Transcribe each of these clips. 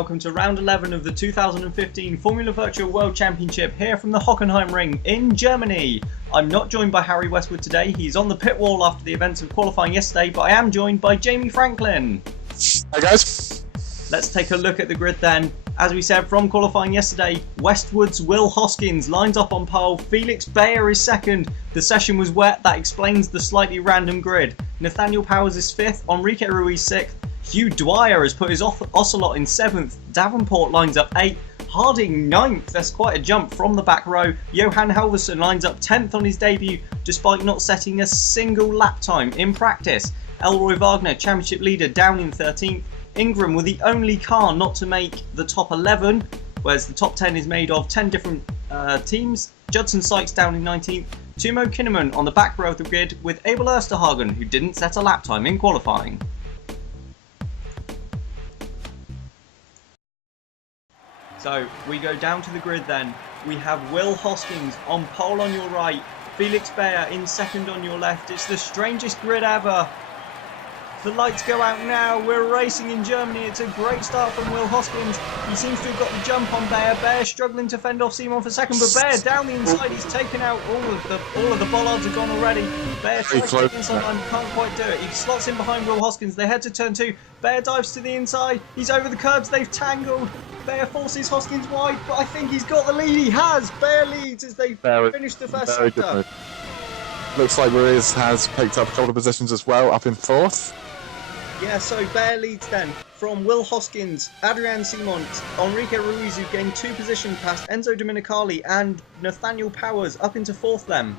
welcome to round 11 of the 2015 Formula Virtual World Championship here from the Hockenheim Ring in Germany. I'm not joined by Harry Westwood today, he's on the pit wall after the events of qualifying yesterday, but I am joined by Jamie Franklin. Hi guys. Let's take a look at the grid then. As we said from qualifying yesterday, Westwood's Will Hoskins lines up on pole, Felix Bayer is second, the session was wet, that explains the slightly random grid. Nathaniel Powers is 5th, Enrique Ruiz 6th, Hugh Dwyer has put his Ocelot in 7th, Davenport lines up 8th, Harding 9th, that's quite a jump from the back row, Johan Helverson lines up 10th on his debut despite not setting a single lap time in practice. Elroy Wagner, championship leader, down in 13th, Ingram were the only car not to make the top 11, whereas the top 10 is made of 10 different teams. Judson Sykes down in 19th, Timo Kinnaman on the back row of the grid with Abel Ersterhagen, who didn't set a lap time in qualifying. So we go down to the grid then. We have Will Hoskins on pole on your right, Felix Bayer in second on your left. It's the strangest grid ever. The lights go out now, we're racing in Germany, it's a great start from Will Hoskins. He seems to have got the jump on Bayer. Bayer struggling to fend off Simon for second, but Bayer down the inside, he's taken out all of the bollards are gone already. Bayer tries to get inside line, can't quite do it. He slots in behind Will Hoskins, they head to turn 2. Bayer dives to the inside, he's over the curbs, they've tangled. Bayer forces Hoskins wide, but I think he's got the lead, he has! Bayer leads as they finish the first sector. Looks like Ruiz has picked up a couple of positions as well, up in 4th. Yeah, so Bayer leads then from Will Hoskins, Adrian Simon, Enrique Ruiz, who gained 2 positions past Enzo Dominicali and Nathaniel Powers up into 4th then.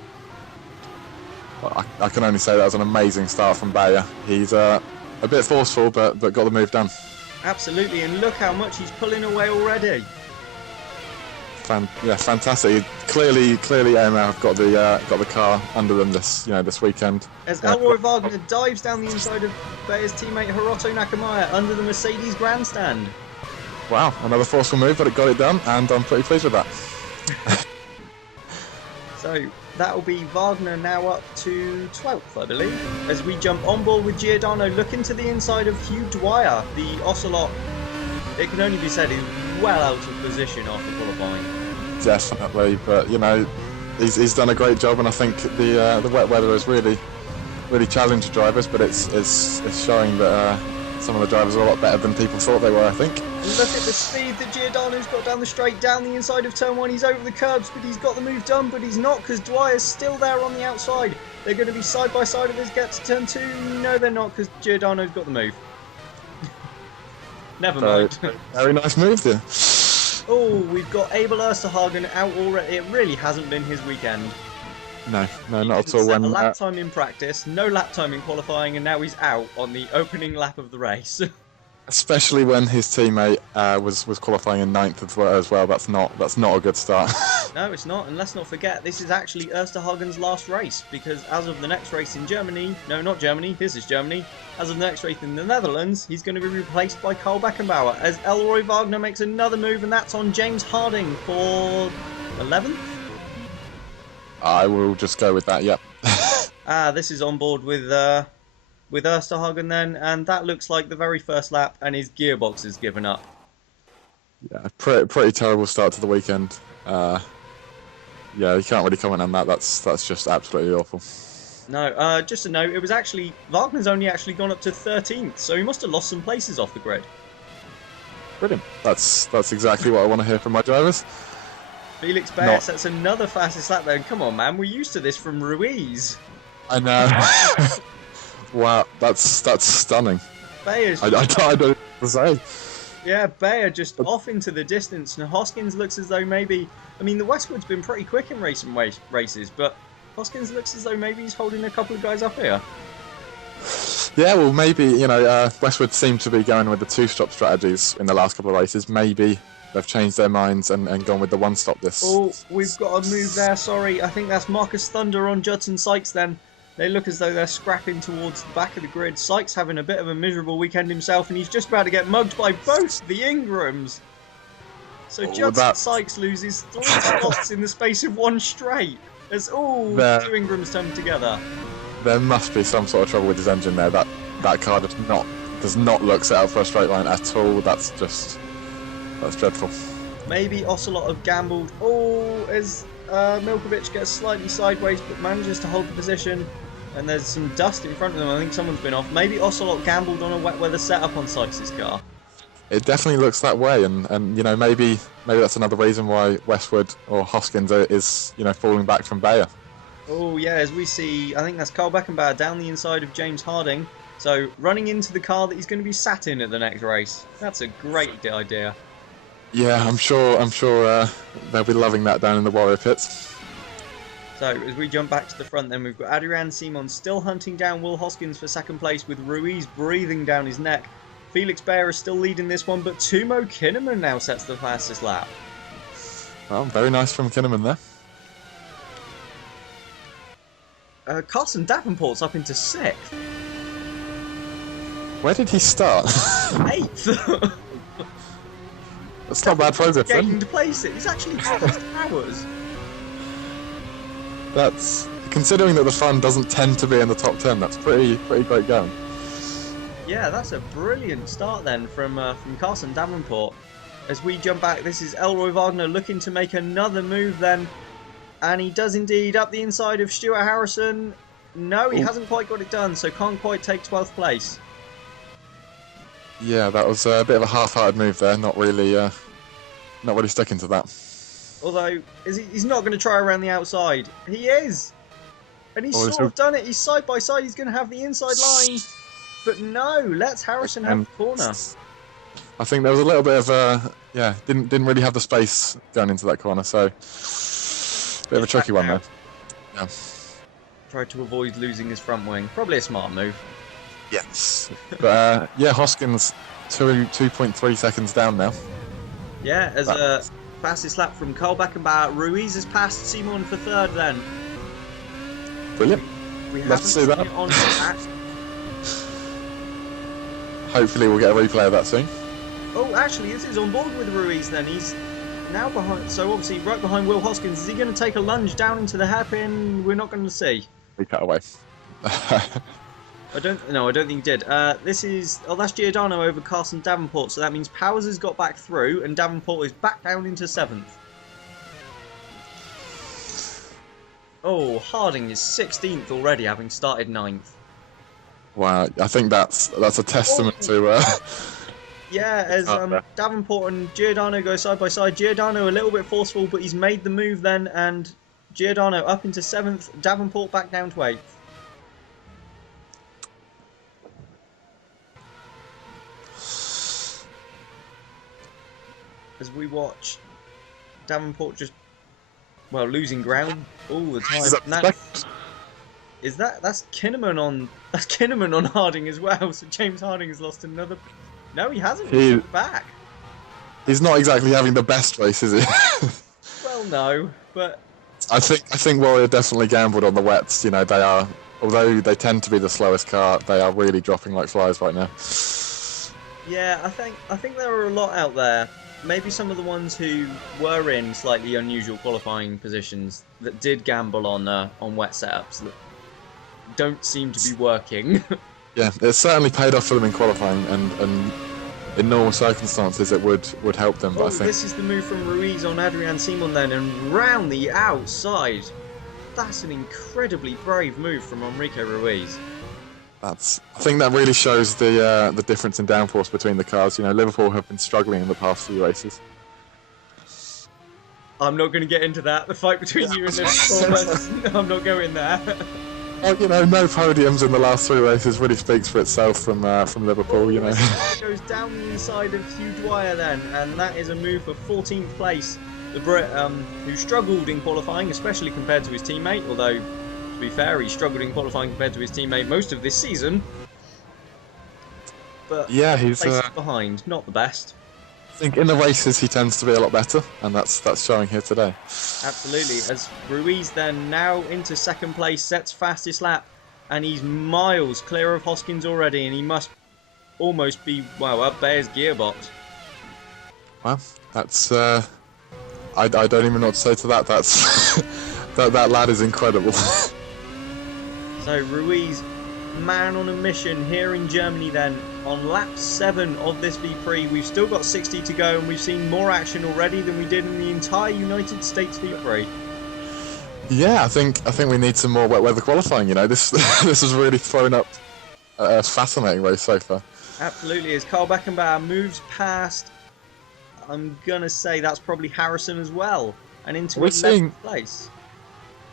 Well, I can only say that was an amazing start from Bayer. He's a bit forceful, but got the move done. Absolutely, and look how much he's pulling away already. Yeah, fantastic. Clearly, AML have got the car under them this weekend. As Elroy Wagner dives down the inside of Bayer's teammate Hiroto Nakamaya under the Mercedes grandstand. Wow, another forceful move, but it got it done, and I'm pretty pleased with that. So that will be Wagner now up to 12th, I believe. As we jump on board with Giordano, looking to the inside of Hugh Dwyer, the Ocelot. It can only be said he's well out of position after qualifying. Definitely, but he's done a great job, and I think the wet weather has really challenged drivers, but it's showing that some of the drivers are a lot better than people thought they were, I think. Look at the speed that Giordano's got down the straight, down the inside of turn 1. He's over the curbs, but he's got the move done, but he's not because Dwyer's still there on the outside. They're going to be side by side as they get to turn 2. No, they're not because Giordano's got the move. Never mind. Very nice move there. Oh, we've got Abel Ersterhagen out already. It really hasn't been his weekend. No, not at all. A lap time in practice, no lap time in qualifying, and now he's out on the opening lap of the race. Especially when his teammate was qualifying in 9th as well. That's not a good start. No, it's not. And let's not forget, this is actually Ersterhagen's last race, because as of the next race in Germany, no, not Germany, this is Germany. As of the next race in the Netherlands, he's going to be replaced by Karl Beckenbauer as Elroy Wagner makes another move, and that's on James Harding for 11th. I will just go with that. Yep. This is on board with Ersterhagen then, and that looks like the very first lap, and his gearbox has given up. Yeah, pretty terrible start to the weekend. Yeah, you can't really comment on that. That's just absolutely awful. No, just a note, it was actually, Wagner's only actually gone up to 13th, so he must have lost some places off the grid. Brilliant. That's exactly what I want to hear from my drivers. Felix Bayer sets another fastest lap there, and come on man, we're used to this from Ruiz. I know. Wow, that's stunning. Bayer's I don't know what to say. Yeah, Bayer just off into the distance, and Hoskins looks as though maybe, I mean the Westwood's been pretty quick in races, but Hoskins looks as though maybe he's holding a couple of guys up here. Yeah, well maybe, Westwood seem to be going with the 2-stop strategies in the last couple of races. Maybe they've changed their minds and gone with the 1-stop this. Oh, we've got a move there, sorry. I think that's Marcus Thunder on Judson Sykes then. They look as though they're scrapping towards the back of the grid. Sykes having a bit of a miserable weekend himself, and he's just about to get mugged by both the Ingrams. So Judson Sykes loses 3 spots in the space of 1 straight. As all 2 Ingrams come together. There must be some sort of trouble with his engine there. That car does not look set up for a straight line at all. That's just That's dreadful. Maybe Ocelot have gambled. Oh, as Milkovic gets slightly sideways but manages to hold the position. And there's some dust in front of them. I think someone's been off. Maybe Ocelot gambled on a wet weather setup on Sykes' car. It definitely looks that way, and you know, maybe that's another reason why Westwood or Hoskins is, you know, falling back from Bayer. Oh yeah, as we see, I think that's Carl Beckenbauer down the inside of James Harding. So running into the car that he's going to be sat in at the next race. That's a great idea. Yeah, I'm sure they'll be loving that down in the Warrior pits. So as we jump back to the front, then we've got Adrian Simon still hunting down Will Hoskins for second place, with Ruiz breathing down his neck. Felix Bayer is still leading this one, but Timo Kinnaman now sets the fastest lap. Well, very nice from Kinnaman there. Carson Davenport's up into 6th. Where did he start? 8th. That's not bad progress then. Gained places. He's actually passed Powers. That's, considering that the fun doesn't tend to be in the top 10, that's pretty great going. Yeah, that's a brilliant start then from Carson Davenport. As we jump back, this is Elroy Wagner looking to make another move then. And he does indeed, up the inside of Stuart Harrison. No, he hasn't quite got it done, so can't quite take 12th place. Yeah, that was a bit of a half-hearted move there, not really sticking to that. Although, he's not going to try around the outside. He is! And he's sort of done it. He's side by side. He's going to have the inside line. But no, lets Harrison have the corner. I think there was a little bit of didn't really have the space going into that corner, so bit of a tricky one there. Yeah. Tried to avoid losing his front wing. Probably a smart move. Yes. But yeah, Hoskins 2.3 seconds down now. Yeah, as a fastest lap from Carl Beckenbauer. Ruiz has passed Simon for 3rd then. Brilliant. We Let's see that. On track. Hopefully we'll get a replay of that soon. Oh, actually, this is on board with Ruiz then. He's now behind, so obviously right behind Will Hoskins. Is he going to take a lunge down into the hairpin? We're not going to see. We cut away. I don't think he did. That's Giordano over Carson Davenport, so that means Powers has got back through and Davenport is back down into 7th. Oh, Harding is 16th already, having started 9th. Wow, I think that's a testament to. Yeah, as Davenport and Giordano go side by side. Giordano a little bit forceful, but he's made the move then, and Giordano up into 7th. Davenport back down to 8th. As we watch Davenport just, losing ground all the time. That's Kinnaman on Harding as well. So James Harding has lost another. No, he hasn't. He's back. He's not exactly having the best race, is he? Well, no, but I think Warrior definitely gambled on the wets. You know, they are, although they tend to be the slowest car, they are really dropping like flies right now. Yeah, I think there are a lot out there. Maybe some of the ones who were in slightly unusual qualifying positions that did gamble on wet setups that don't seem to be working. Yeah, it certainly paid off for them in qualifying, and in normal circumstances it would help them. But I think this is the move from Ruiz on Adrian Simon then, and round the outside. That's an incredibly brave move from Enrico Ruiz. I think that really shows the difference in downforce between the cars. You know, Liverpool have been struggling in the past few races. I'm not going to get into that. The fight between you and Liverpool, I'm not going there. Well, you know, no podiums in the last 3 races really speaks for itself from Liverpool. You know, goes down the inside of Hugh Dwyer then, and that is a move for 14th place. The Brit, who struggled in qualifying, especially compared to his teammate, although, to be fair, he struggled in qualifying compared to his teammate most of this season. But yeah, he's behind, not the best. I think in the races he tends to be a lot better, and that's showing here today. Absolutely, as Ruiz then now into 2nd place, sets fastest lap, and he's miles clear of Hoskins already, and he must almost be, up Bayer's gearbox. Well, that's I don't even know what to say to that. That's that lad is incredible. So Ruiz man on a mission here in Germany then on lap 7 of this V-Prix. We've still got 60 to go and we've seen more action already than we did in the entire United States V-Prix. Yeah, I think we need some more wet weather qualifying. You know, this this has really thrown up a fascinating race so far. Absolutely, as Carl Beckenbauer moves past, I'm gonna say that's probably Harrison as well, and into 11th place.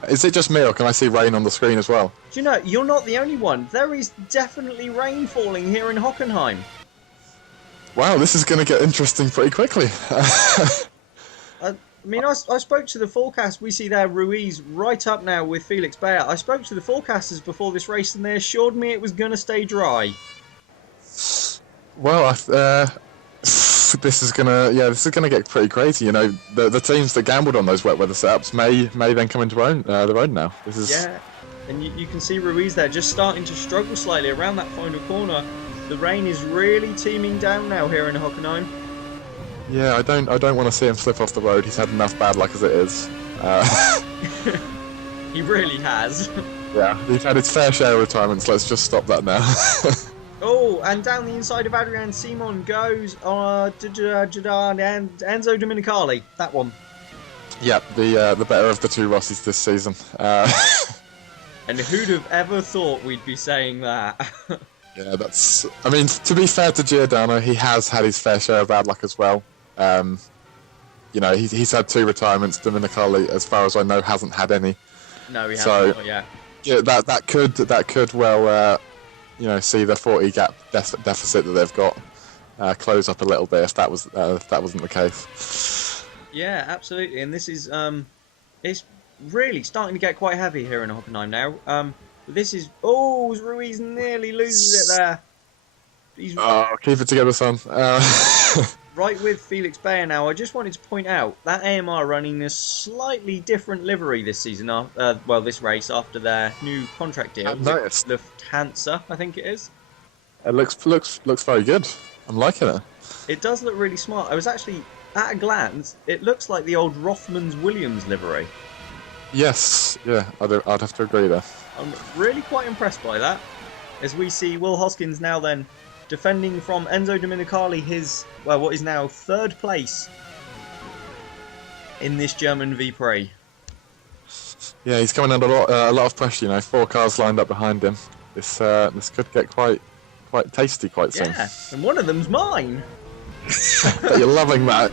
Is it just me, or can I see rain on the screen as well? Do you know, you're not the only one. There is definitely rain falling here in Hockenheim. Wow, this is going to get interesting pretty quickly. I mean, I spoke to the forecast. We see there Ruiz right up now with Felix Bayer. I spoke to the forecasters before this race and they assured me it was going to stay dry. Well, this is gonna get pretty crazy. You know, the teams that gambled on those wet weather setups may then come into their own now. This is and you can see Ruiz there just starting to struggle slightly around that final corner. The rain is really teeming down now here in Hockenheim. Yeah, I don't want to see him slip off the road. He's had enough bad luck as it is. He really has. Yeah, he's had his fair share of retirements. Let's just stop that now. Oh, and down the inside of Adrian Simon goes and Enzo Domenicali. That one. Yeah, the better of the two Rossis this season. And who'd have ever thought we'd be saying that? Yeah, that's. I mean, to be fair to Giordano, he has had his fair share of bad luck as well. You know, he's had 2 retirements. Domenicali, as far as I know, hasn't had any. No, he hasn't. So, yeah. Yeah, that could well. You know, see the 40 gap deficit that they've got close up a little bit if that wasn't the case. Yeah, absolutely, and this is it's really starting to get quite heavy here in Hockenheim now. This is Ruiz nearly loses it there. He's keep it together, son. Right with Felix Bayer now. I just wanted to point out that AMR running a slightly different livery this season. This race after their new contract deal. Lufthansa, I think it is. It looks very good. I'm liking it. It does look really smart. I was actually, at a glance, it looks like the old Rothmans Williams livery. Yes, yeah, I'd have to agree there. I'm really quite impressed by that. As we see Will Hoskins now then defending from Enzo Domenicali his, what is now 3rd place in this German V-Prix. Yeah, he's coming under a lot of pressure. You know, 4 cars lined up behind him. This could get quite tasty quite soon. Yeah, and one of them's mine. You're loving that.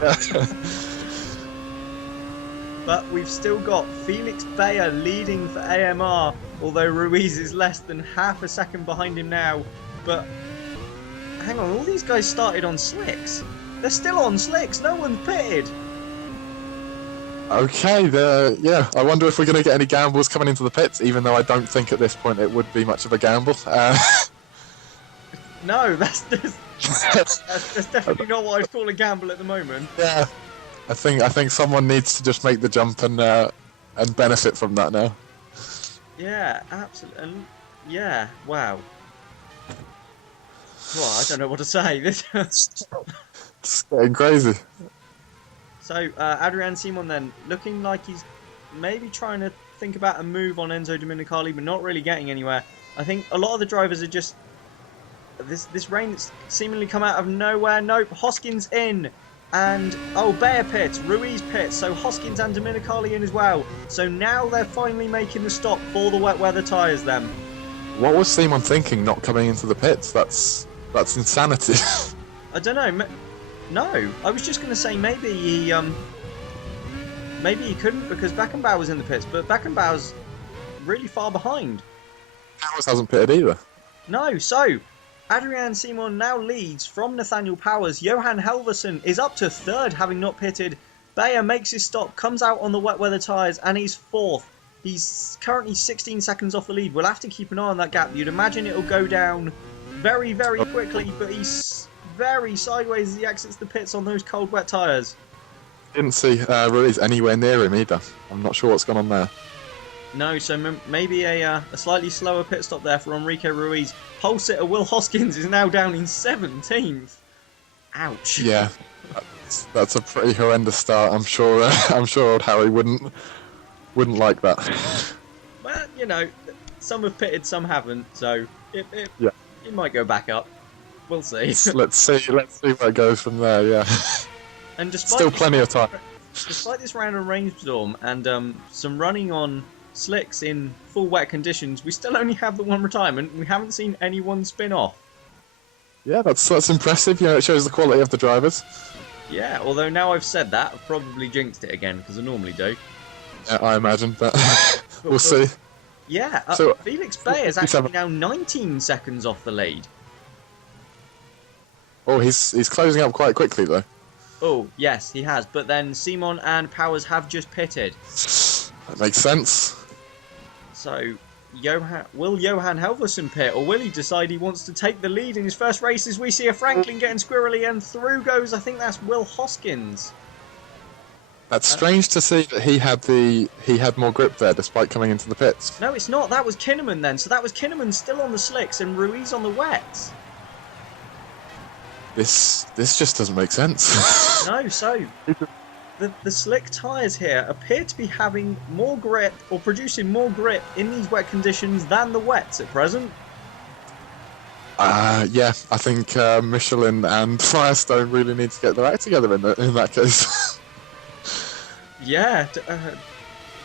But we've still got Felix Bayer leading for AMR, although Ruiz is less than half a second behind him now. But hang on, all these guys started on slicks. They're still on slicks. No one's pitted. Okay, yeah. I wonder if we're going to get any gambles coming into the pits, even though I don't think at this point it would be much of a gamble. No, that's definitely not what I'd call a gamble at the moment. Yeah, I think someone needs to just make the jump and benefit from that now. Yeah, absolutely. And yeah, wow. Well, I don't know what to say. This it's getting crazy. So, Adrian Simon then, looking like he's maybe trying to think about a move on Enzo Domenicali, but not really getting anywhere. I think a lot of the drivers are just... This rain that's seemingly come out of nowhere. Nope, Hoskins in. And, Bayer pits, Ruiz pits, so Hoskins and Domenicali in as well. So now they're finally making the stop for the wet weather tyres then. What was Simon thinking not coming into the pits? That's insanity. I don't know. No, I was just going to say maybe he couldn't because Beckenbauer was in the pits, but Beckenbauer's really far behind. Powers hasn't pitted either. No, so Adrian Simon now leads from Nathaniel Powers. Johan Helverson is up to 3rd, having not pitted. Bayer makes his stop, comes out on the wet weather tyres, and he's 4th. He's currently 16 seconds off the lead. We'll have to keep an eye on that gap. You'd imagine it'll go down very, very quickly, but he's very sideways as he exits the pits on those cold, wet tyres. Didn't see Ruiz anywhere near him either. I'm not sure what's gone on there. No, so maybe a slightly slower pit stop there for Enrique Ruiz. Pole sitter Will Hoskins is now down in 17th. Ouch. Yeah, that's a pretty horrendous start. I'm sure old Harry wouldn't like that. Well, you know, Some have pitted, some haven't, so Yeah. it might go back up. We'll see. Let's see where it goes from there. Yeah. And despite Still plenty of time. Despite this random rainstorm and some running on slicks in full wet conditions, we still only have the one retirement. We haven't seen anyone spin off. Yeah, that's impressive. You know, it shows the quality of the drivers. Yeah, although now I've said that, I've probably jinxed it again, because I normally do. Yeah, I imagine, but we'll see. Yeah, So, Felix Bayer is actually now 19 seconds off the lead. Oh, he's closing up quite quickly though. Oh, yes, he has. But then Simon and Powers have just pitted. That makes sense. So, will Johan Helverson pit, or will he decide he wants to take the lead in his first race as we see a Franklin getting squirrely, and through goes, I think that's Will Hoskins. That's strange to see that he had more grip there despite coming into the pits. No, it's not. That was Kinnaman then. So that was Kinnaman still on the slicks and Ruiz on the wets. This just doesn't make sense. No, so the slick tyres here appear to be having more grip, or producing more grip in these wet conditions than the wets at present. Yeah, I think Michelin and Firestone really need to get their act together in that case. Yeah,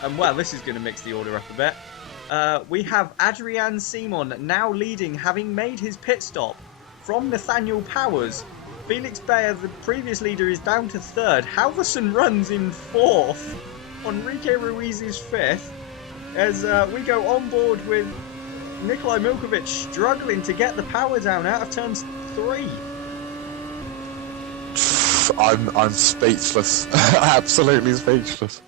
and well, this is going to mix the order up a bit. We have Adrian Simon now leading, having made his pit stop from Nathaniel Powers. Felix Bayer, the previous leader, is down to third. Halverson runs in fourth. Enrique Ruiz is fifth. As we go on board with Nikolai Milkovic struggling to get the power down out of turns 3. I'm speechless. Absolutely speechless.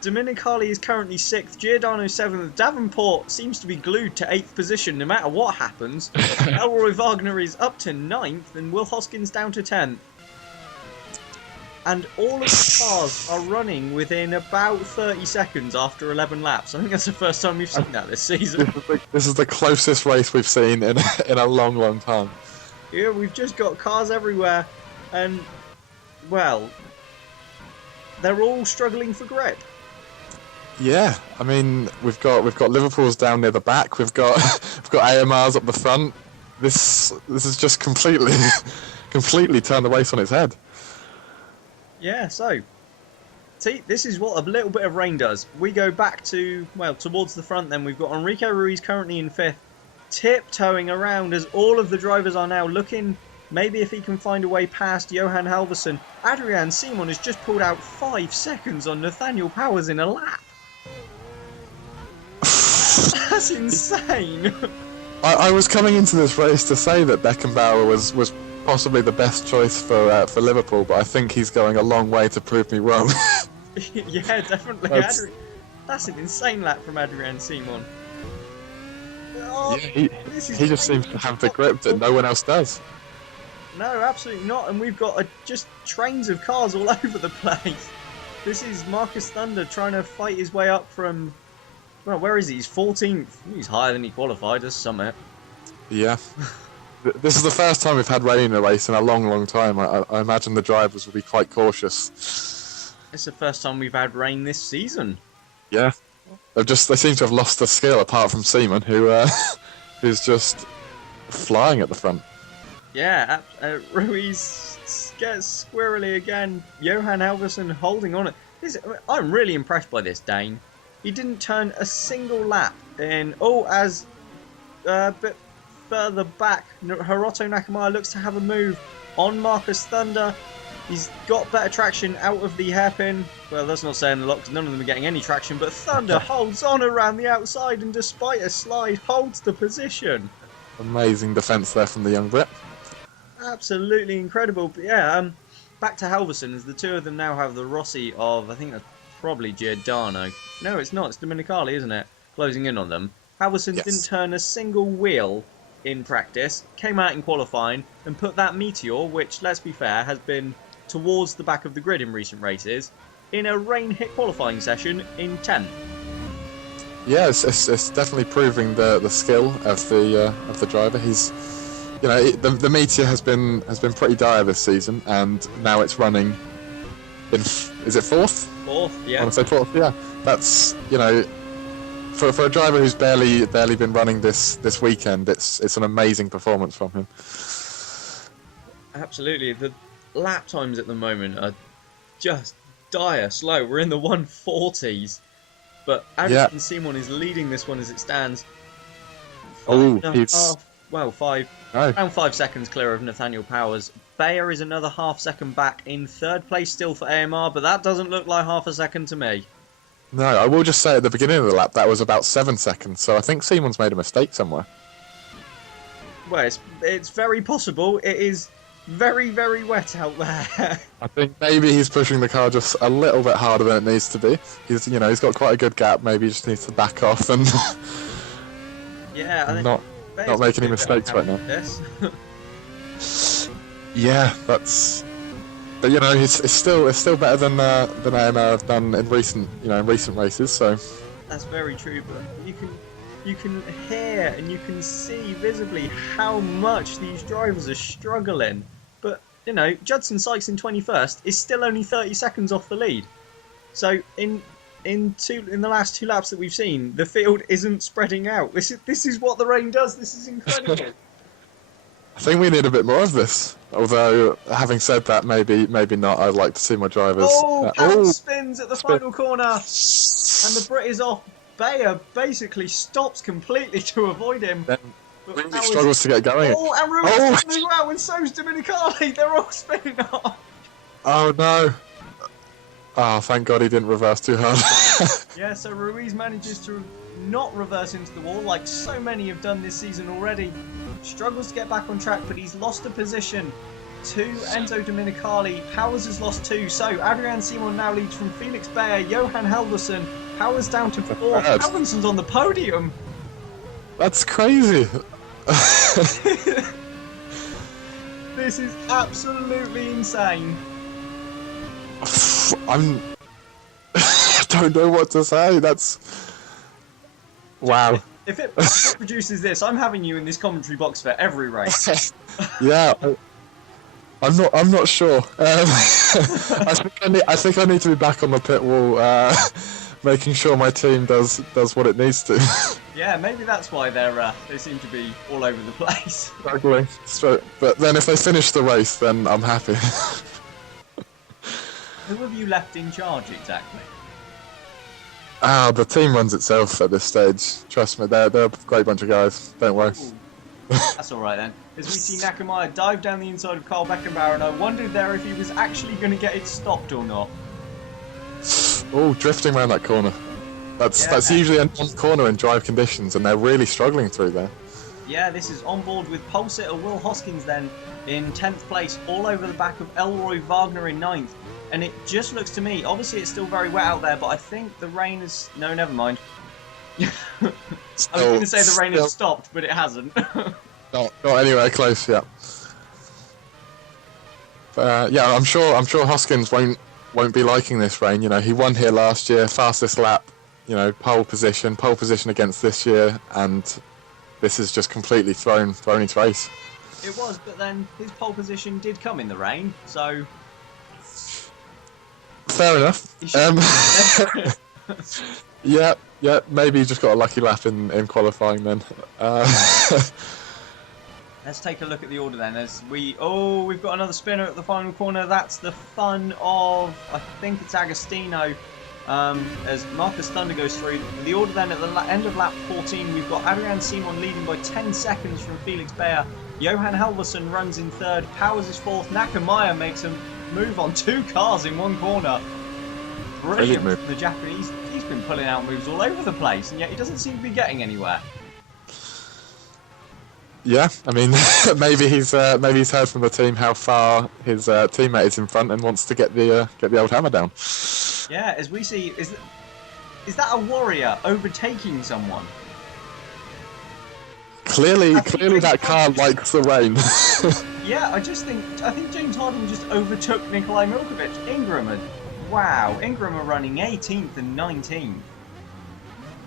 Dominicali is currently 6th, Giordano 7th, Davenport seems to be glued to 8th position no matter what happens. Elroy Wagner is up to 9th and Will Hoskins down to 10th. And all of the cars are running within about 30 seconds after 11 laps. I think that's the first time we've seen that this season. This is the closest race we've seen in a long, long time. Yeah, we've just got cars everywhere and, well, they're all struggling for grip. Yeah, I mean we've got Liverpool's down near the back. We've got AMR's up the front. This is just completely turned the race on its head. Yeah, so see, this is what a little bit of rain does. We go back to, well, towards the front. Then we've got Enrique Ruiz currently in 5th, tiptoeing around as all of the drivers are now looking. Maybe if he can find a way past Johan Halverson. Adrian Simon has just pulled out 5 seconds on Nathaniel Powers in a lap. That's insane. I was coming into this race to say that Beckenbauer was possibly the best choice for Liverpool, but I think he's going a long way to prove me wrong. Yeah, definitely. That's an insane lap from Adrian Simon. Oh, yeah, he just seems to have the grip that no one else does. No, absolutely not. And we've got just trains of cars all over the place. This is Marcus Thunder trying to fight his way up from... Well, where is he? He's 14th. He's higher than he qualified as Summit. Yeah. This is the first time we've had rain in a race in a long, long time. I imagine the drivers will be quite cautious. It's the first time we've had rain this season. Yeah. They seem to have lost the skill, apart from Seaman, who's just flying at the front. Yeah, Ruiz gets squirrely again. Johan Halverson holding on it. I'm really impressed by this, Dane. He didn't turn a single lap in. Oh, as a bit further back, Hiroto Nakamura looks to have a move on Marcus Thunder. He's got better traction out of the hairpin. Well, that's not saying a lot because none of them are getting any traction, but Thunder holds on around the outside and despite a slide holds the position. Amazing defence there from the young Brit. Absolutely incredible. But yeah, back to Halverson as the two of them now have the Rossi of, I think that's probably Giordano. No, it's not. It's Dominicali, isn't it? Closing in on them. Halverson didn't turn a single wheel in practice, came out in qualifying and put that Meteor, which, let's be fair, has been towards the back of the grid in recent races, in a rain-hit qualifying session in 10th. Yeah, it's definitely proving the skill of the driver. He's, you know, the Meteor has been pretty dire this season, and now it's running in, is it 4th? 4th, yeah. I want to say 4th, yeah. That's, you know, for a driver who's barely been running this weekend, it's an amazing performance from him. Absolutely. The lap times at the moment are just dire slow. We're in the 140s. But Adrian Simon is leading this one as it stands. Around 5 seconds clear of Nathaniel Powers. Bayer is another half second back in third place still for AMR, but that doesn't look like half a second to me. No, I will just say at the beginning of the lap that was about 7 seconds, so I think Simon's made a mistake somewhere. Well, it's very possible. It is very, very wet out there. I think maybe he's pushing the car just a little bit harder than it needs to be. He's got quite a good gap. Maybe he just needs to back off and not make any mistakes right now. Yeah, but it's still better than AMR have done in recent races. So that's very true. But you can hear and you can see visibly how much these drivers are struggling. But Judson Sykes in 21st is still only 30 seconds off the lead. So in the last 2 laps that we've seen, the field isn't spreading out. This is what the rain does. This is incredible. I think we need a bit more of this. Although, having said that, maybe not. I'd like to see my drivers. Spins at the final corner, and the Brit is off. Bayer basically stops completely to avoid him. Really struggles to get going. And Ruiz as well, and so's Dominicali. They're all spinning off. Oh no. Oh, thank God he didn't reverse too hard. Yeah, so Ruiz manages to not reverse into the wall like so many have done this season already. Struggles to get back on track, but he's lost a position to Enzo Dominicali. Powers has lost 2, so Adrian Simon now leads from Felix Bayer, Johan Halvorsen. Powers down to 4th. Halvorson's on the podium. That's crazy. This is absolutely insane. I don't know what to say. That's wow. If it produces this, I'm having you in this commentary box for every race. Yeah, I'm not sure. I think I need to be back on the pit wall, making sure my team does what it needs to. Yeah, maybe that's why they seem to be all over the place. Struggling. But then if they finish the race, then I'm happy. Who have you left in charge exactly? The team runs itself at this stage. Trust me, they're a great bunch of guys. Don't worry. That's alright then. As we see Nakamaya dive down the inside of Carl Beckenbauer, and I wondered there if he was actually going to get it stopped or not. Oh, drifting around that corner. That's usually a corner in drive conditions, and they're really struggling through there. Yeah, this is on board with pole sitter Will Hoskins then in 10th place, all over the back of Elroy Wagner in 9th. And it just looks to me, obviously it's still very wet out there, but I think the rain is... No, never mind. I was going to say the rain has stopped, but it hasn't. Not anywhere close yet. Yeah, I'm sure Hoskins won't be liking this rain. He won here last year, fastest lap. Pole position against this year, and this is just completely thrown his race. It was, but then his pole position did come in the rain, so... Fair enough. Yeah, maybe he just got a lucky lap in qualifying then. Let's take a look at the order then. We've got another spinner at the final corner. That's the fun of, I think it's Agostino, as Marcus Thunder goes through. The order then at the end of lap 14, we've got Adrian Simon leading by 10 seconds from Felix Bayer. Johan Halvorsen runs in 3rd. Powers is 4th. Nakamaya makes a move on 2 cars in 1 corner. Brilliant from the Japanese. He's been pulling out moves all over the place, and yet he doesn't seem to be getting anywhere. Yeah, I mean, maybe he's heard from the team how far his teammate is in front and wants to get the old hammer down. Yeah, as we see, is that a warrior overtaking someone? Clearly that car likes the rain. Yeah, I think James Harding just overtook Nikolai Milkovic. Ingram are running 18th and 19th.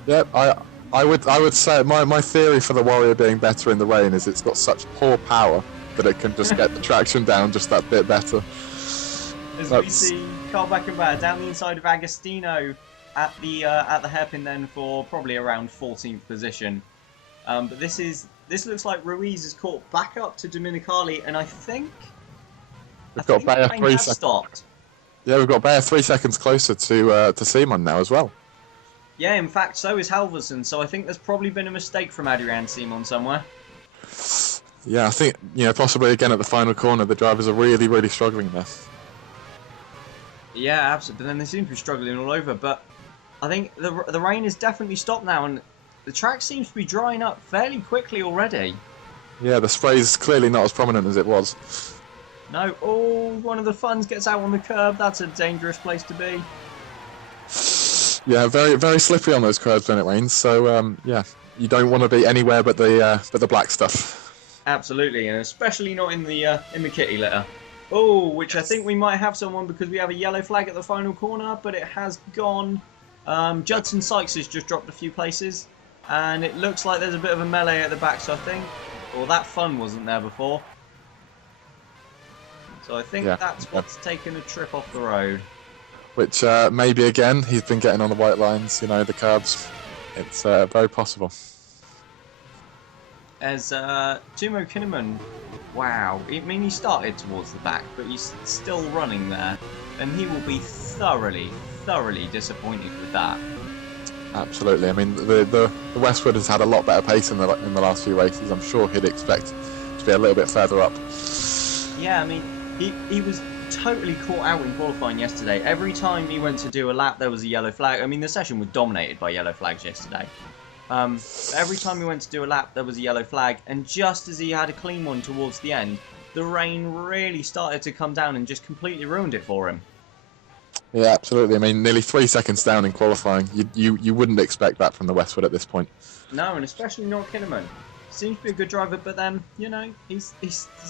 Yep, I would say my theory for the Warrior being better in the rain is it's got such poor power that it can just get the traction down just that bit better. We see Carl Beckenbauer down the inside of Agostino, at the hairpin then for probably around 14th position. But this looks like Ruiz has caught back up to Dominicali, and I think Got Bayer the plane has stopped. Yeah, we've got Bayer 3 seconds closer to Simon now as well. Yeah, in fact, so is Halverson. So I think there's probably been a mistake from Adrian Simon somewhere. Yeah, I think possibly again at the final corner, the drivers are really, really struggling there. Yeah, absolutely. But then they seem to be struggling all over. But I think the rain has definitely stopped now, and the track seems to be drying up fairly quickly already. Yeah, the spray's clearly not as prominent as it was. No, one of the funds gets out on the curb. That's a dangerous place to be. Yeah, very, very slippery on those curves when it rains. So yeah, you don't want to be anywhere but the black stuff. Absolutely, and especially not in the kitty litter. Oh, which I think we might have someone because we have a yellow flag at the final corner, but it has gone. Judson Sykes has just dropped a few places, and it looks like there's a bit of a melee at the back. So I think, that fun wasn't there before. So I think that's what's taken a trip off the road. Which maybe again he's been getting on the white lines, the curbs. It's very possible. As Timo Kinnaman, wow, I mean he started towards the back, but he's still running there, and he will be thoroughly disappointed with that. Absolutely. I mean the Westwood has had a lot better pace in the last few races. I'm sure he'd expect to be a little bit further up. Yeah, I mean he was totally caught out in qualifying yesterday. Every time he went to do a lap, there was a yellow flag. I mean the session was dominated by yellow flags yesterday. Every time he went to do a lap, there was a yellow flag, and just as he had a clean one towards the end, the rain really started to come down and just completely ruined it for him. Yeah, absolutely. I mean, nearly 3 seconds down in qualifying. You wouldn't expect that from the Westwood at this point. No, and especially not Kinnaman. Seems to be a good driver, but then, he's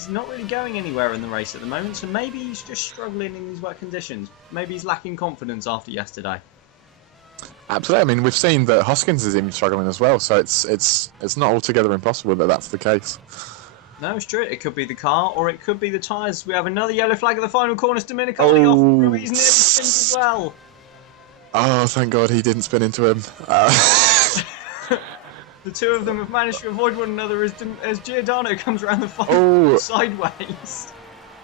not really going anywhere in the race at the moment, so maybe he's just struggling in these wet conditions. Maybe he's lacking confidence after yesterday. Absolutely. I mean, we've seen that Hoskins is even struggling as well, so it's not altogether impossible that that's the case. No, it's true. It could be the car, or it could be the tyres. We have another yellow flag at the final corner. Dominicali off. Ruiz nearly spins as well. Oh, thank God he didn't spin into him. The two of them have managed to avoid one another as Giordano comes around the final sideways.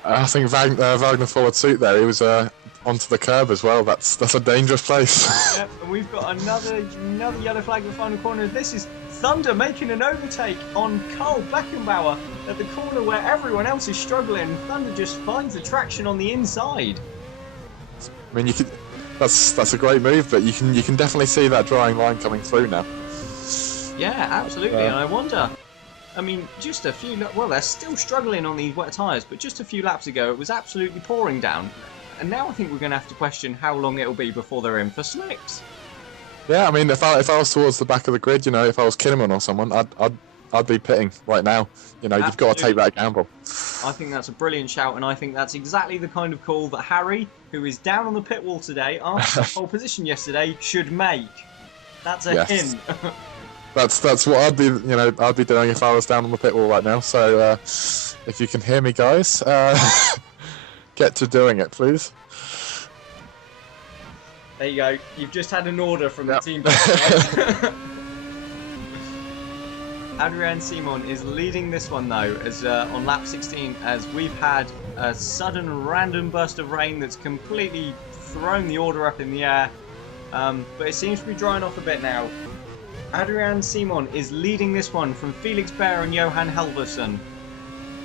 I think Wagner followed suit there. He was onto the curb as well. That's a dangerous place. Yep, and we've got another yellow flag at the final corner. This is Thunder making an overtake on Karl Beckenbauer at the corner where everyone else is struggling. Thunder just finds the traction on the inside. I mean, that's a great move, but you can definitely see that drawing line coming through now. Yeah, absolutely. And I wonder, I mean, just a few... Well, they're still struggling on these wet tyres, but just a few laps ago, it was absolutely pouring down. And now I think we're going to have to question how long it'll be before they're in for slicks. Yeah, I mean, if I was towards the back of the grid, if I was Kinnaman or someone, I'd be pitting right now. You've got to take that gamble. I think that's a brilliant shout, and I think that's exactly the kind of call that Harry, who is down on the pit wall today after the pole position yesterday, should make. That's a hint. That's what I'd be doing if I was down on the pit wall right now. So if you can hear me, guys, get to doing it, please. There you go. You've just had an order from the team. Adrian Simon is leading this one though, as on lap 16, as we've had a sudden random burst of rain that's completely thrown the order up in the air. But it seems to be drying off a bit now. Adrian Simon is leading this one from Felix Baer and Johan Halverson,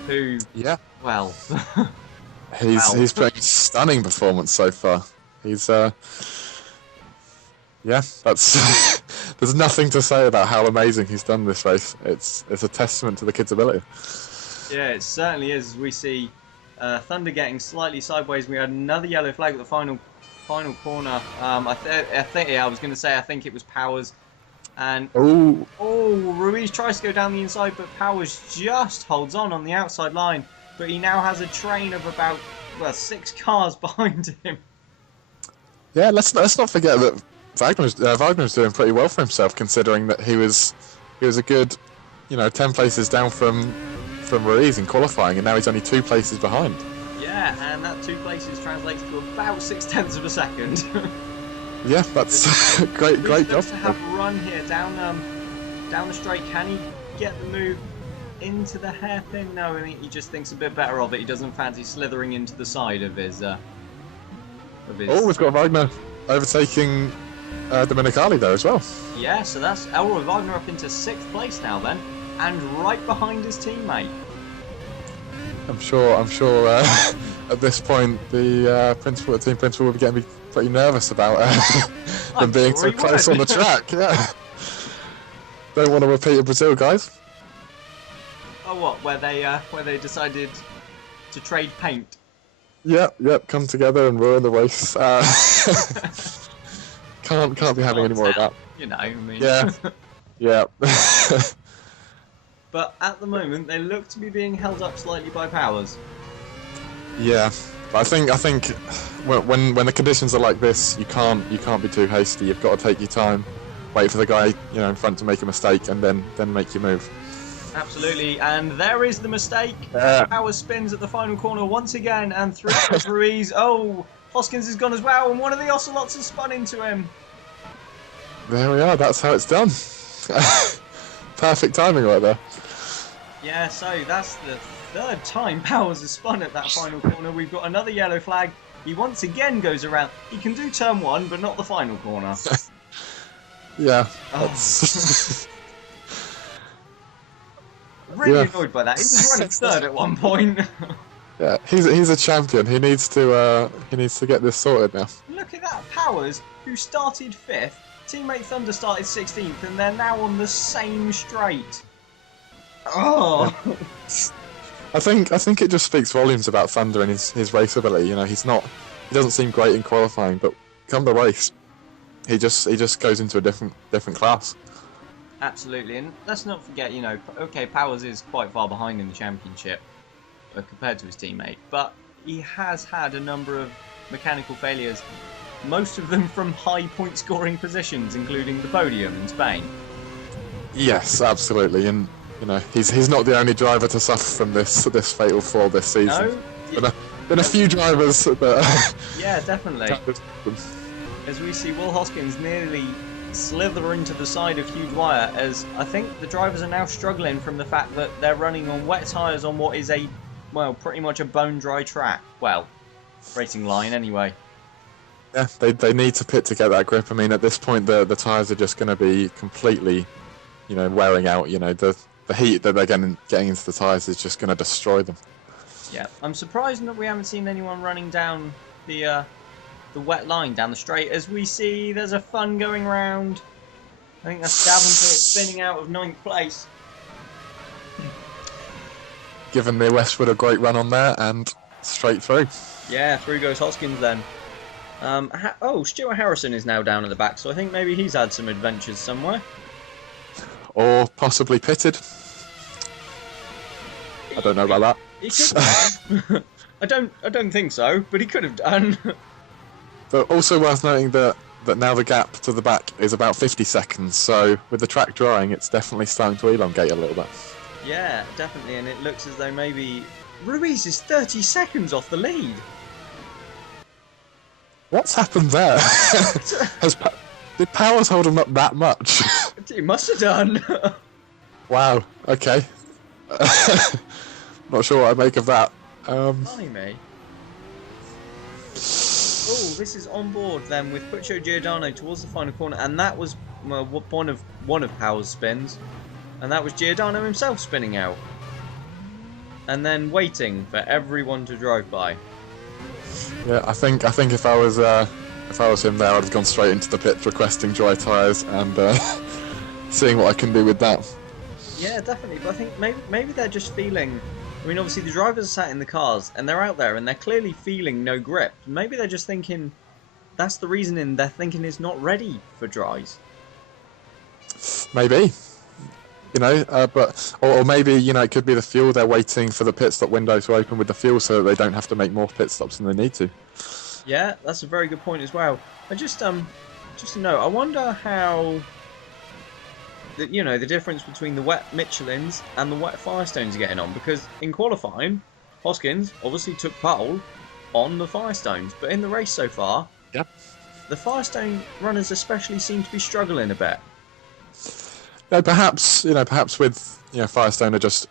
who, he's playing a stunning performance so far. He's that's there's nothing to say about how amazing he's done this race. It's a testament to the kid's ability. Yeah, it certainly is. As we see Thunder getting slightly sideways. We had another yellow flag at the final corner. I think it was Powers. And Ruiz tries to go down the inside, but Powers just holds on the outside line. But he now has a train of about 6 cars behind him. Yeah, let's not forget that Wagner's doing pretty well for himself, considering that he was a good 10 places down from Ruiz in qualifying, and now he's only 2 places behind. Yeah, and that 2 places translates to about 0.6 of a second. Yeah, that's great Looks job. to have a run here down the straight. Can he get the move into the hairpin? No, I think he just thinks a bit better of it. He doesn't fancy slithering into the side of his. Oh, we've got Wagner overtaking Dominicali there as well. Yeah, so that's Elroy Wagner up into 6th place now then, and right behind his teammate. I'm sure. At this point, the team principal, will be getting me pretty nervous about them being so close on the track. Yeah. Don't want to repeat in Brazil, guys. Oh, what? Where they decided to trade paint? Yep. Come together and ruin the race. Can't be having any more of that. You know, I mean. Yeah. But at the moment, they look to be being held up slightly by Powers. Yeah, but I think when the conditions are like this, you can't be too hasty. You've got to take your time, wait for the guy in front to make a mistake, and then make your move. Absolutely, and there is the mistake. Yeah. Powers spins at the final corner once again, and through to Ruiz. Oh, Hoskins is gone as well, and one of the Ocelots has spun into him. There we are. That's how it's done. Perfect timing right there. Yeah, so that's the 3rd time Powers has spun at that final corner. We've got another yellow flag. He once again goes around. He can do turn 1, but not the final corner. Yeah. Oh. Really annoyed by that. He was running 3rd at one point. Yeah, he's a champion. He needs to get this sorted now. Look at that, Powers, who started 5th. Teammate Thunder started 16th, and they're now on the same straight. Oh. I think it just speaks volumes about Thunder and his race ability. He doesn't seem great in qualifying, but come the race, he just goes into a different class. Absolutely, and let's not forget, okay, Powers is quite far behind in the championship compared to his teammate, but he has had a number of mechanical failures, most of them from high point scoring positions, including the podium in Spain. Yes, absolutely, and he's not the only driver to suffer from this fatal flaw this season. No, been a few drivers that. Yeah, definitely. As we see Will Hoskins nearly slither into the side of Hugh Dwyer, as I think the drivers are now struggling from the fact that they're running on wet tyres on what is pretty much a bone dry track. Well, racing line anyway. Yeah, they need to pit to get that grip. I mean, at this point, the tyres are just going to be completely, wearing out. The heat that they're getting into the tyres is just going to destroy them. Yeah, I'm surprised that we haven't seen anyone running down the wet line down the straight. As we see, there's a fun going round. I think that's Davenport spinning out of 9th place. Giving the Westwood a great run on there and straight through. Yeah, through goes Hoskins then. Stuart Harrison is now down at the back, so I think maybe he's had some adventures somewhere. Or possibly pitted. I don't know about that. He could have. I don't think so, but he could have done. But also worth noting that now the gap to the back is about 50 seconds, so with the track drying, it's definitely starting to elongate a little bit. Yeah, definitely, and it looks as though maybe Ruiz is 30 seconds off the lead. What's happened there? Did Powers hold him up that much? He must have done. Wow, okay. Not sure what I make of that. Blimey. Oh, this is on board then with Puccio Giordano towards the final corner, and that was one of Powers' spins, and that was Giordano himself spinning out, and then waiting for everyone to drive by. Yeah, I think if I was him there, I'd have gone straight into the pit requesting dry tyres and seeing what I can do with that. Yeah, definitely. But I think maybe they're just feeling. I mean, obviously the drivers are sat in the cars and they're out there and they're clearly feeling no grip. Maybe they're just thinking that's the reasoning. They're thinking it's not ready for dries. Maybe. Or maybe, it could be the fuel. They're waiting for the pit stop window to open with the fuel so that they don't have to make more pit stops than they need to. Yeah, that's a very good point as well. I just a note, I wonder how the difference between the wet Michelins and the wet Firestones are getting on, because in qualifying, Hoskins obviously took pole on the Firestones, but in the race so far, yep, the Firestone runners especially seem to be struggling a bit. Perhaps with Firestone are just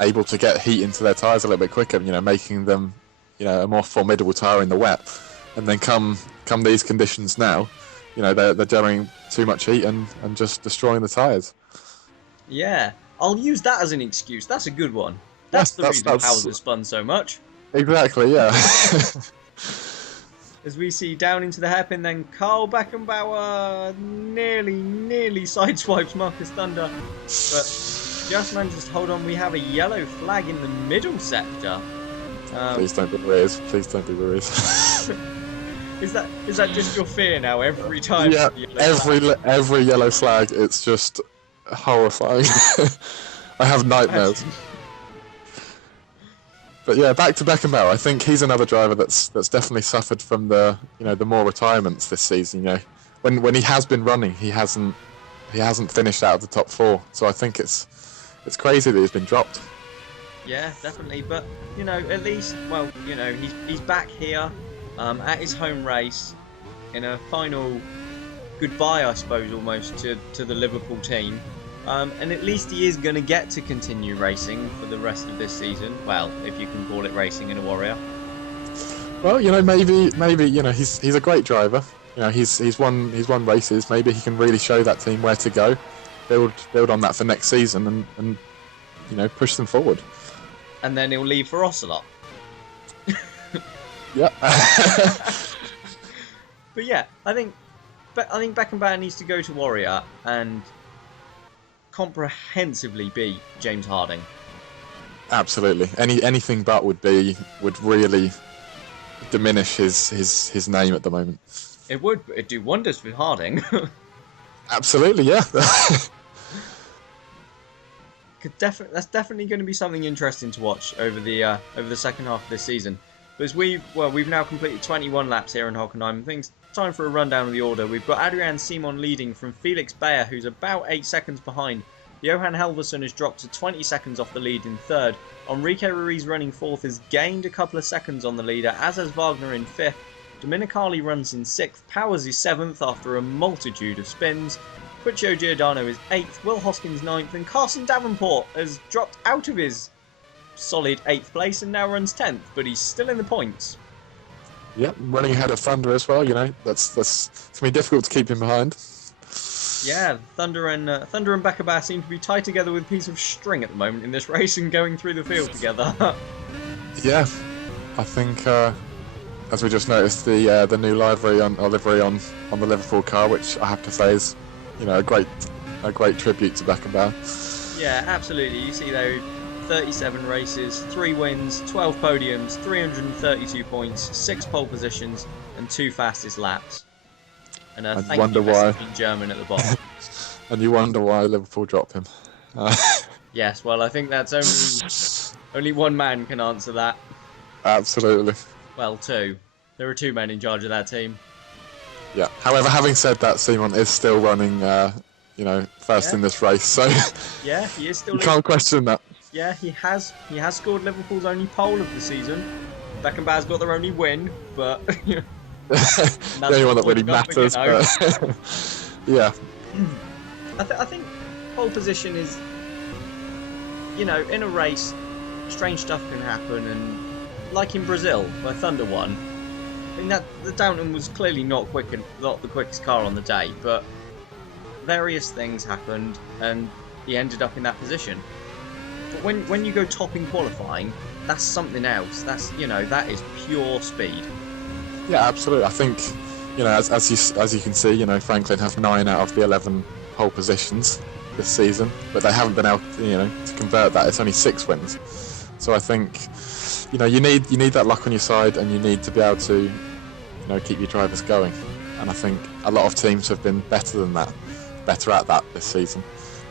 able to get heat into their tyres a little bit quicker, making them a more formidable tyre in the wet, and then come these conditions now, they're generating too much heat and just destroying the tyres. Yeah, I'll use that as an excuse. That's a good one. That's the reason Howes has spun so much. Exactly, yeah. As we see down into the hairpin, then Carl Beckenbauer nearly sideswipes Marcus Thunder, but just manages to hold on. We have a yellow flag in the middle sector. Please don't be worried. Please don't be worried. Is that just your fear now? Every time? Yeah, every yellow flag, it's just horrifying. I have nightmares. But yeah, back to Beckenbauer. I think he's another driver that's definitely suffered from the more retirements this season. When he has been running, he hasn't finished out of the top 4. So I think it's crazy that he's been dropped. Yeah, definitely. But at least he's back here at his home race in a final goodbye, I suppose, almost to the Liverpool team. And at least he is going to get to continue racing for the rest of this season. Well, if you can call it racing in a Warrior. Well, maybe he's a great driver. He's won races. Maybe he can really show that team where to go, build on that for next season, and push them forward. And then he'll leave for Ocelot. Yeah. But yeah, I think Beckenbauer needs to go to Warrior and comprehensively beat James Harding. Absolutely. Anything but would really diminish his name at the moment. It would. It'd do wonders for Harding. Absolutely, yeah. That's definitely going to be something interesting to watch over the second half of this season. Because we've now completed 21 laps here in Hockenheim. I think it's time for a rundown of the order. We've got Adrian Simon leading from Felix Bayer, who's about 8 seconds behind. Johan Helverson has dropped to 20 seconds off the lead in third. Enrique Ruiz running fourth has gained a couple of seconds on the leader, as has Wagner in fifth. Dominicali runs in sixth. Powers is seventh after a multitude of spins. Quicho Giordano is 8th, Will Hoskins 9th, and Carson Davenport has dropped out of his solid 8th place and now runs 10th, but he's still in the points. Yep, running ahead of Thunder as well, that's it's going to be difficult to keep him behind. Yeah, Thunder and Beckenbauer seem to be tied together with a piece of string at the moment in this race and going through the field together. Yeah, I think, as we just noticed, the new livery on the Liverpool car, which I have to say is a great tribute to Beckenbauer. Yeah, absolutely. You see though, 37 races, 3 wins, 12 podiums, 332 points, 6 pole positions, and 2 fastest laps. And thank you message in German at the bottom. And you wonder why Liverpool dropped him. Yes, well, I think that's only one man can answer that. Absolutely. Well, 2. There are 2 men in charge of that team. Yeah. However, having said that, Simon is still running, first in this race. So yeah, he is still. You can't question that. Yeah, he has scored Liverpool's only pole of the season. Beckenbauer's got their only win, but the only one that really matters. But yeah. I think pole position is, in a race, strange stuff can happen, and like in Brazil where Thunder won. I mean that the Downton was clearly not the quickest car on the day, but various things happened, and he ended up in that position. But when you go top in qualifying, that's something else. That's that is pure speed. Yeah, absolutely. I think as you can see, Franklin have 9 out of the 11 pole positions this season, but they haven't been able to convert that. It's only 6 wins. So I think you need that luck on your side, and you need to be able to keep your drivers going. And I think a lot of teams have been better at that this season,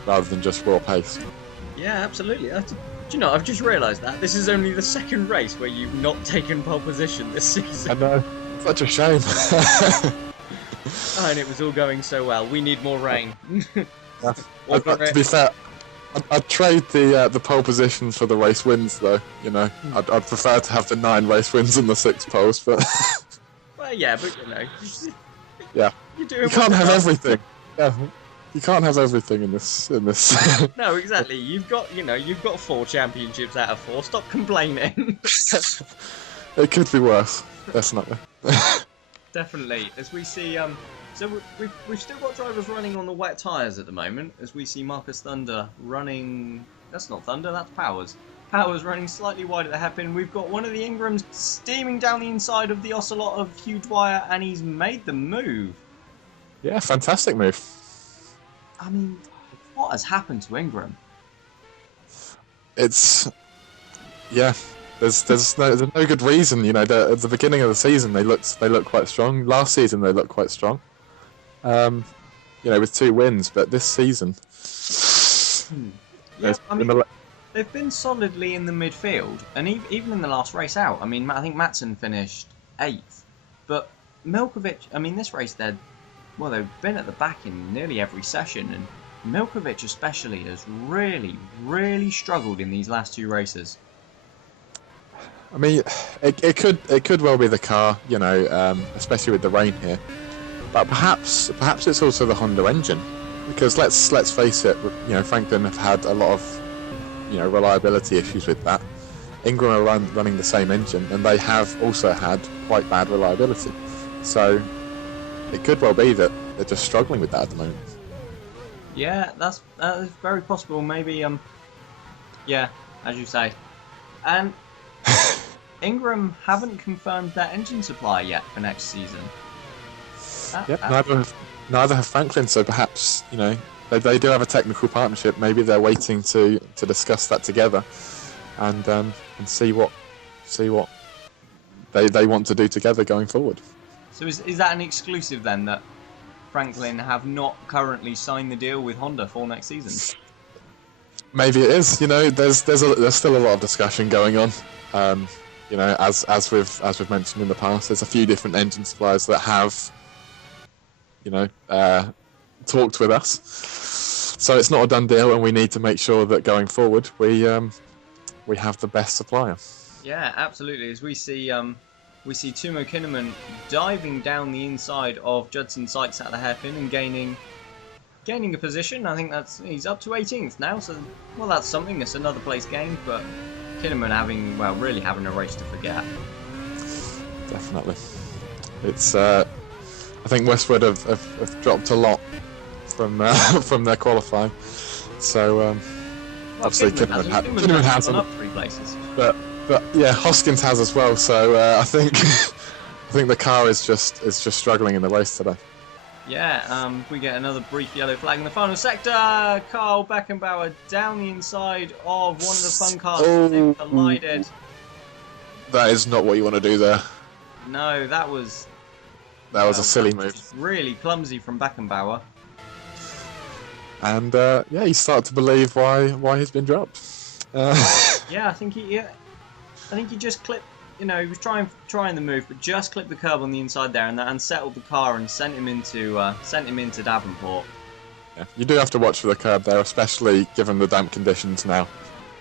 rather than just raw pace. Yeah, absolutely. Do you know, I've just realised that this is only the second race where you've not taken pole position this season. I know. Such a shame. And it was all going so well. We need more rain. To be fair, I'd trade the pole positions for the race wins, though. I'd prefer to have the 9 race wins and the 6 poles, but. Well, yeah, but Yeah. You're doing You can't well have enough. everything. Yeah. You can't have everything in this. No, exactly. You've got 4 championships out of 4. Stop complaining. It could be worse, definitely. Definitely. As we see, so we've still got drivers running on the wet tyres at the moment. As we see Marcus Thunder running. That's not Thunder. That's Powers. Powers running slightly wide at the hairpin. We've got one of the Ingrams steaming down the inside of the Ocelot of Huge Wire, and he's made the move. Yeah, fantastic move. I mean, what has happened to Ingram? It's there's no good reason. You know, at the beginning of the season they looked quite strong. Last season they looked quite strong. You know, with 2 wins, but this season, Yeah, I mean, they've been solidly in the midfield, and even in the last race out. I mean, I think Matson finished 8th, but Milkovic. I mean, this race they've been at the back in nearly every session, and Milkovic especially has really, really struggled in these last 2 races. I mean, it could well be the car, you know, especially with the rain here. But perhaps it's also the Honda engine, because let's face it, you know, Franklin have had a lot of, you know, reliability issues with that. Ingram are running the same engine, and they have also had quite bad reliability. So it could well be that they're just struggling with that at the moment. Yeah, that is very possible. Maybe, yeah, as you say, and Ingram haven't confirmed their engine supply yet for next season. Neither have Franklin. So perhaps, you know, they do have a technical partnership. Maybe they're waiting to discuss that together, and see what they want to do together going forward. So is that an exclusive then, that Franklin have not currently signed the deal with Honda for next season? Maybe it is. You know, there's still a lot of discussion going on. You know, as we've mentioned in the past, there's a few different engine suppliers that have, you know, talked with us. So it's not a done deal, and we need to make sure that going forward we have the best supplier. Yeah, absolutely. As we see Timo Kinnaman diving down the inside of Judson Sykes at the hairpin and gaining a position. I think he's up to 18th now, so that's something. It's another place gained, but Kinnaman really having a race to forget. Definitely. It's I think Westwood have dropped a lot from their qualifying. So obviously Kinnaman hasn't up 3 places. But yeah, Hoskins has as well. So I think the car is just struggling in the race today. Yeah, we get another brief yellow flag in the final sector. Carl Beckenbauer down the inside of one of the fun cars. They've collided. That is not what you want to do there. No, that was a silly move. Really clumsy from Beckenbauer. And yeah, you start to believe why he's been dropped. Yeah, I think he just clipped. You know, he was trying the move, but just clipped the curb on the inside there, and that unsettled the car and sent him into Davenport. Yeah, you do have to watch for the curb there, especially given the damp conditions now.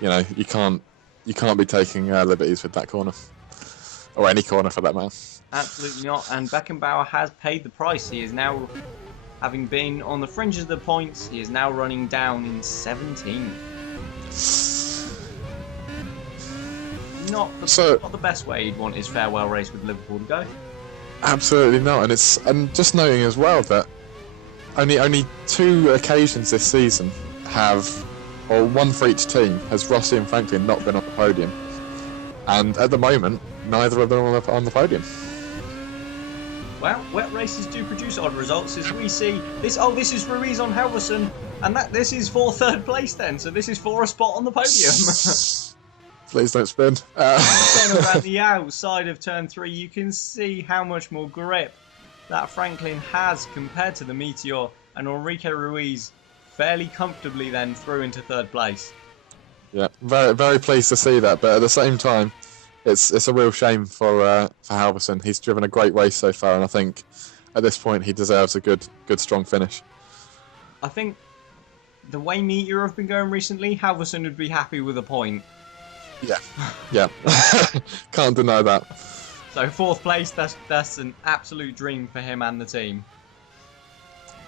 You know, you can't be taking liberties with that corner, or any corner for that matter. Absolutely not. And Beckenbauer has paid the price. He is now, having been on the fringes of the points, he is now running down in 17th. Not the best way he'd want his farewell race with Liverpool to go. Absolutely not, and just noting as well that only 2 occasions this season or one for each team, has Rossi and Franklin not been on the podium, and at the moment neither of them are on the podium. Well, wet races do produce odd results, as we see this. Oh, this is Ruiz on Halverson, and this is for 3rd place then. So this is for a spot on the podium. Please don't spin. Around the outside of turn 3, you can see how much more grip that Franklin has compared to the Meteor, and Enrique Ruiz fairly comfortably then through into 3rd place. Yeah, very, very pleased to see that, but at the same time, it's a real shame for Halverson. He's driven a great race so far, and I think at this point he deserves a good strong finish. I think the way Meteor have been going recently, Halverson would be happy with a point. Yeah. Can't deny that. So 4th place, that's an absolute dream for him and the team.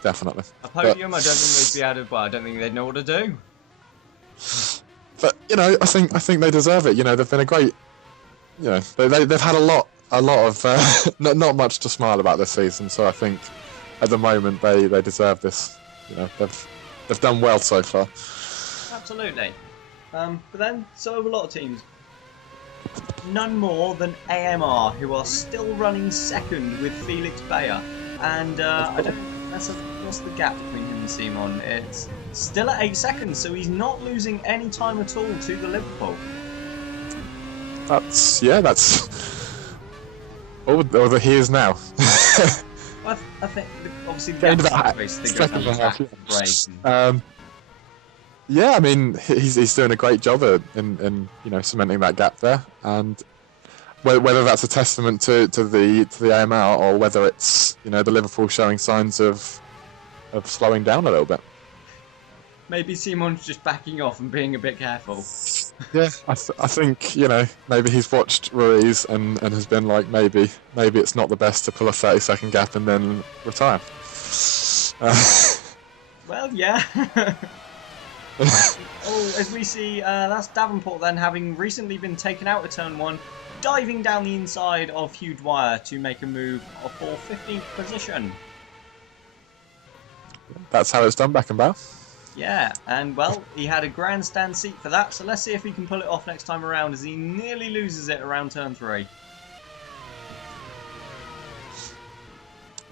Definitely. A podium, I don't think they'd be able to. Well, I don't think they'd know what to do. But you know, I think they deserve it. You know, they've been a great. You know, they've had a lot of not much to smile about this season. So I think at the moment they deserve this. You know, they've done well so far. Absolutely. But then so have a lot of teams. None more than AMR, who are still running second with Felix Bayer, and I don't. What's the gap between him and Simon? It's still at 8 seconds, so he's not losing any time at all to the Liverpool. That's all that he is now. I think obviously the gap race they go break. Yeah, I mean he's doing a great job in you know cementing that gap there, and whether that's a testament to the AMR or whether it's you know the Liverpool showing signs of slowing down a little bit. Maybe Simon's just backing off and being a bit careful. Yeah, I think you know maybe he's watched Ruiz and has been like maybe it's not the best to pull a 30-second gap and then retire. Well, yeah. Oh, as we see, that's Davenport then, having recently been taken out of turn 1, diving down the inside of Hugh Dwyer to make a move for 15th position. That's how it's done, Beckenbauer. Yeah, and well, he had a grandstand seat for that, so let's see if he can pull it off next time around, as he nearly loses it around turn 3.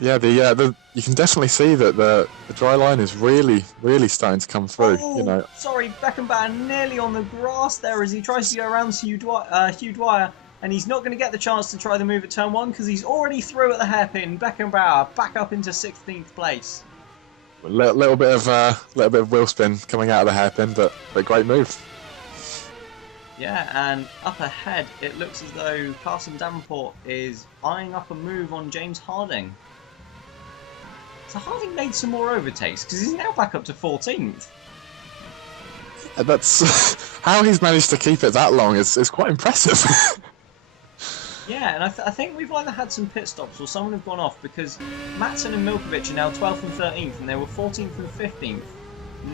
Yeah, you can definitely see that the dry line is really starting to come through. Oh, you know. Sorry, Beckenbauer nearly on the grass there as he tries to go around Hugh Dwyer, and he's not going to get the chance to try the move at turn 1 because he's already through at the hairpin. Beckenbauer back up into 16th place. A little bit of wheel spin coming out of the hairpin, but great move. Yeah, and up ahead, it looks as though Carson Davenport is eyeing up a move on James Harding. So Harding made some more overtakes because he's now back up to 14th. That's how he's managed to keep it that long is quite impressive. Yeah, and I think we've either had some pit stops or someone have gone off because Matson and Milkovic are now 12th and 13th, and they were 14th and 15th.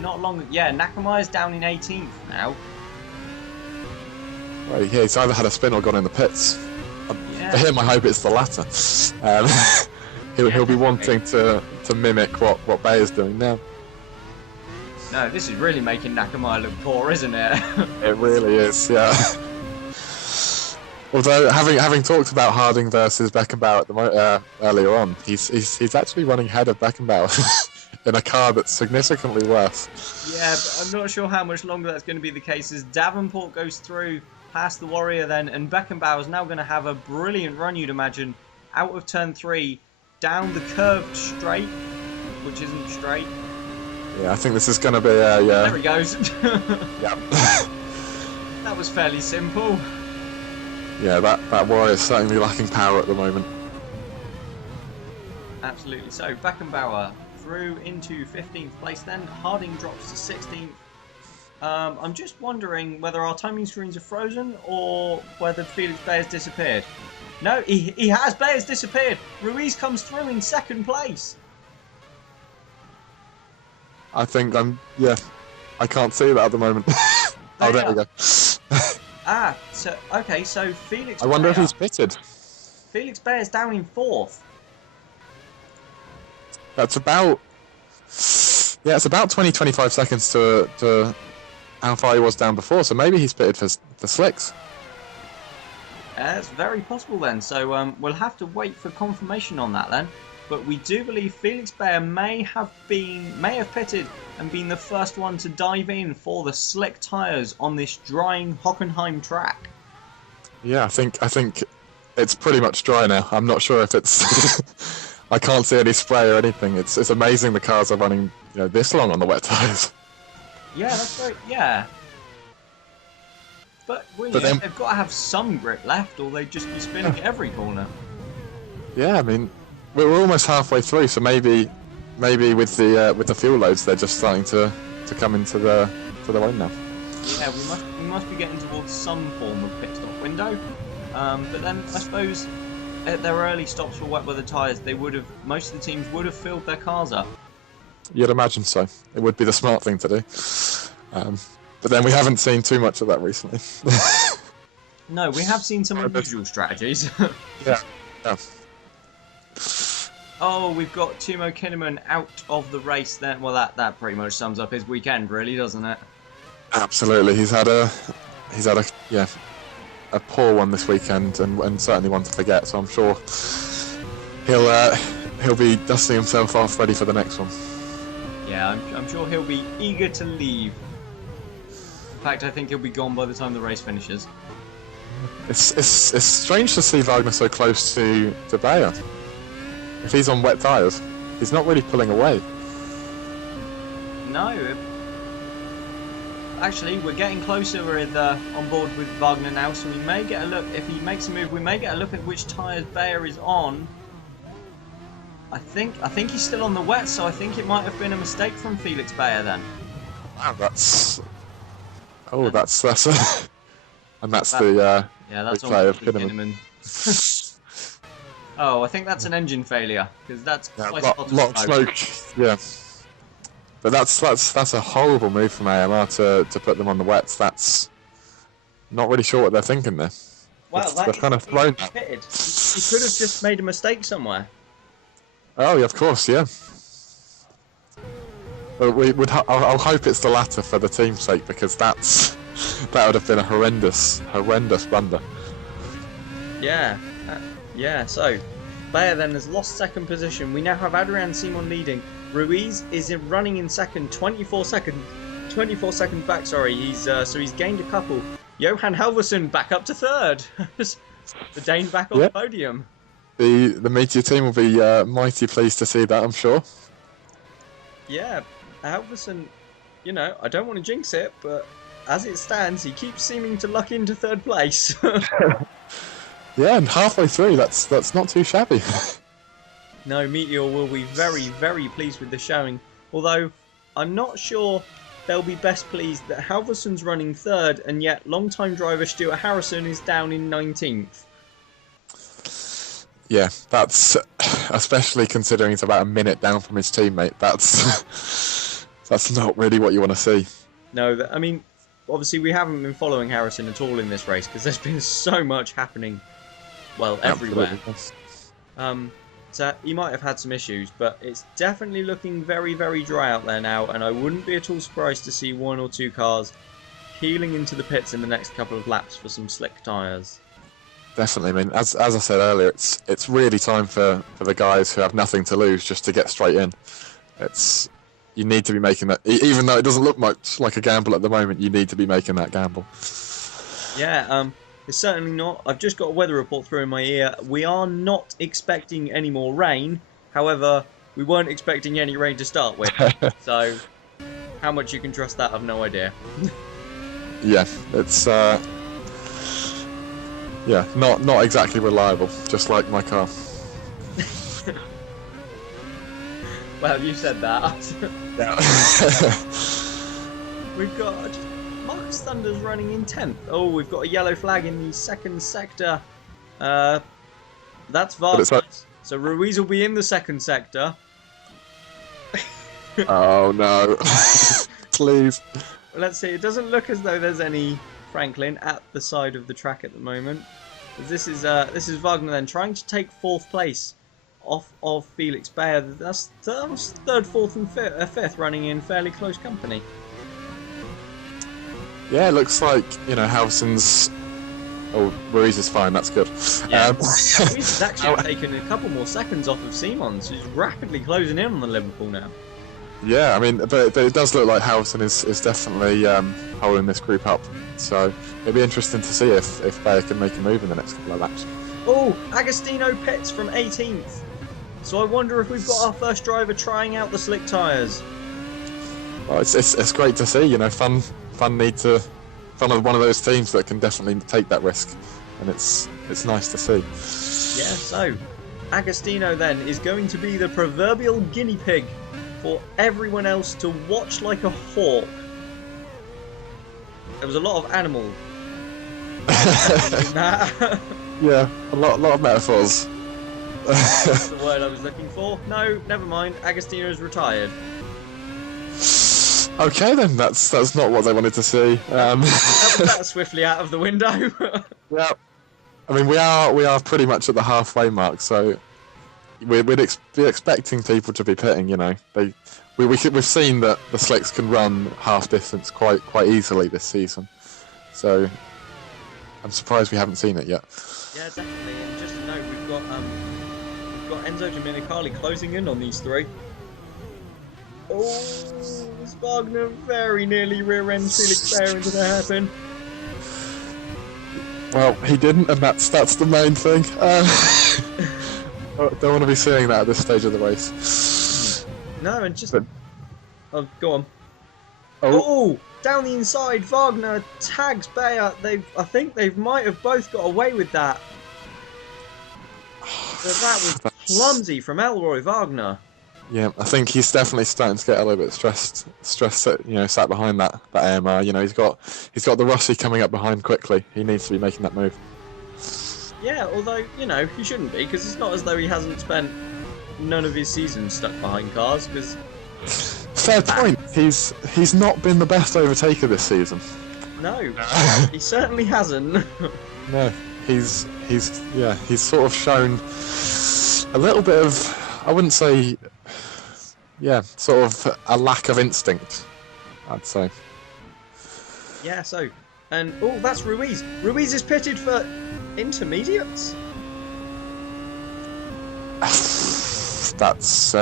Not long. Yeah, Nakamaya's down in 18th now. Well, yeah, he's either had a spin or gone in the pits. Yeah. For him, I hope it's the latter. He'll be wanting to mimic what Bayer's doing now. No, this is really making Nakamaya look poor, isn't it? It really is, yeah. Although having talked about Harding versus Beckenbauer earlier on, he's actually running ahead of Beckenbauer in a car that's significantly worse. Yeah, but I'm not sure how much longer that's going to be the case as Davenport goes through past the Warrior then, and Beckenbauer's now going to have a brilliant run, you'd imagine, out of turn 3, down the curved straight, which isn't straight. Yeah, I think this is going to be yeah. There he goes. Yeah. That was fairly simple. Yeah, that Warrior is certainly lacking power at the moment. Absolutely. So Beckenbauer through into 15th place then. Harding drops to 16th. I'm just wondering whether our timing screens are frozen or whether Felix Bayer's disappeared. No, he has. Bayer's disappeared. Ruiz comes through in 2nd place. I think I can't see that at the moment. Oh, there we go. So Felix. I wonder if he's pitted. Felix Bayer's down in 4th. That's about it's about 20-25 seconds to how far he was down before. So maybe he's pitted for slicks. It's very possible then. So we'll have to wait for confirmation on that then. But we do believe Felix Bayer may have pitted and been the first one to dive in for the slick tyres on this drying Hockenheim track. Yeah, I think it's pretty much dry now. I'm not sure if it's. I can't see any spray or anything. It's amazing the cars are running this long on the wet tyres. Yeah, that's right. Yeah. But then, they've got to have some grip left, or they'd just be spinning at every corner. Yeah, I mean, we're almost halfway through, so maybe with the fuel loads, they're just starting to come into the own now. Yeah, we must be getting towards some form of pit stop window. But then I suppose at their early stops for wet weather tyres, most of the teams would have filled their cars up. You'd imagine so. It would be the smart thing to do. But then we haven't seen too much of that recently. No, we have seen some unusual strategies. Yeah. Oh, we've got Timo Kinnaman out of the race then. Well, that pretty much sums up his weekend, really, doesn't it? Absolutely. He's had a poor one this weekend, and certainly one to forget. So I'm sure he'll be dusting himself off, ready for the next one. Yeah, I'm sure he'll be eager to leave. In fact, I think he'll be gone by the time the race finishes. It's strange to see Wagner so close to Bayer. If he's on wet tyres, he's not really pulling away. No. Actually, we're getting closer on board with Wagner now, so we may get a look. If he makes a move, we may get a look at which tyres Bayer is on. I think he's still on the wet, so I think it might have been a mistake from Felix Bayer then. Wow, that's a, and that's the that's replay of Kinnaman. Oh, I think that's an engine failure because that's quite lot of smoke. Yeah, but that's a horrible move from AMR to put them on the wets. That's not really sure what they're thinking there. Well, they're kind of thrown. He could have just made a mistake somewhere. Oh, yeah, of course, yeah. But I'll hope it's the latter for the team's sake, because that would have been a horrendous blunder. Yeah, so Bayer then has lost second position. We now have Adrian Simon leading. Ruiz is running in second, 24 seconds back, sorry. He's gained a couple. Johan Halvorsen back up to third. The Dane back on the podium. The Meteor team will be mighty pleased to see that, I'm sure. Yeah, Halvorsen, I don't want to jinx it, but as it stands, he keeps seeming to luck into third place. Yeah, and halfway through, that's not too shabby. No, Meteor will be very, very pleased with the showing. Although, I'm not sure they'll be best pleased that Halvorsen's running third, and yet long-time driver Stuart Harrison is down in 19th. Yeah, that's, especially considering it's about a minute down from his teammate, that's not really what you want to see. No, I mean, obviously we haven't been following Harrison at all in this race because there's been so much happening, well, everywhere. So he might have had some issues, but it's definitely looking very, very dry out there now, and I wouldn't be at all surprised to see one or two cars heeling into the pits in the next couple of laps for some slick tyres. Definitely. I mean, as I said earlier, it's really time for the guys who have nothing to lose just to get straight in. You need to be making that, even though it doesn't look much like a gamble at the moment. You need to be making that gamble. Yeah, it's certainly not. I've just got a weather report through in my ear. We are not expecting any more rain. However, we weren't expecting any rain to start with. So, how much you can trust that, I've no idea. Yeah, it's not exactly reliable, just like my car. Well, you said that. Yeah. We've got Marcus Thunder's running in 10th. Oh, we've got a yellow flag in the second sector. That's Vargas. So Ruiz will be in the second sector. Oh no. Please. Well, let's see. It doesn't look as though there's any Franklin at the side of the track at the moment. This is Wagner then trying to take fourth place off of Felix Bayer. That's third, fourth, and fifth running in fairly close company. Yeah, it looks like Halvorson's. Oh, Ruiz is fine. That's good. Yeah, Ruiz has actually taken a couple more seconds off of Simons, who's rapidly closing in on the Liverpool now. Yeah, I mean, but it does look like Halvorsen is definitely holding this group up. So it'll be interesting to see if Bayer can make a move in the next couple of laps. Oh, Agostino pits from 18th. So I wonder if we've got our first driver trying out the slick tyres. Well, it's great to see. Fun of one of those teams that can definitely take that risk, and it's nice to see. Yeah. So Agostino then is going to be the proverbial guinea pig for everyone else to watch like a hawk. There was a lot of animal. Yeah, a lot of metaphors. That's the word I was looking for. No, never mind. Agostino's retired. Okay then, that's not what they wanted to see. That was that swiftly out of the window. Yeah, I mean we are pretty much at the halfway mark, so we'd be expecting people to be pitting. You know, we've seen that the slicks can run half distance quite easily this season, so I'm surprised we haven't seen it yet. Yeah, definitely. And just to note, we've got Enzo Domenicali closing in on these three. Oh, Wagner very nearly rear-ends Felix Bayer into the hairpin. Well, he didn't, and that's the main thing. Don't want to be seeing that at this stage of the race. No, and just... But, oh, go on. Oh. Oh, down the inside, Wagner tags Bayer. I think they might have both got away with that. But that was clumsy from Elroy Wagner. Yeah, I think he's definitely starting to get a little bit stressed. You know, sat behind that AMR. You know, he's got the Rossi coming up behind quickly. He needs to be making that move. Yeah, although you know he shouldn't be, because it's not as though he hasn't spent none of his season stuck behind cars. Because fair point. He's not been the best overtaker this season. No, he certainly hasn't. No, he's sort of shown a little bit of, I wouldn't say, sort of a lack of instinct, I'd say. Yeah, so, and oh, that's Ruiz. Ruiz is pitted for intermediates. That's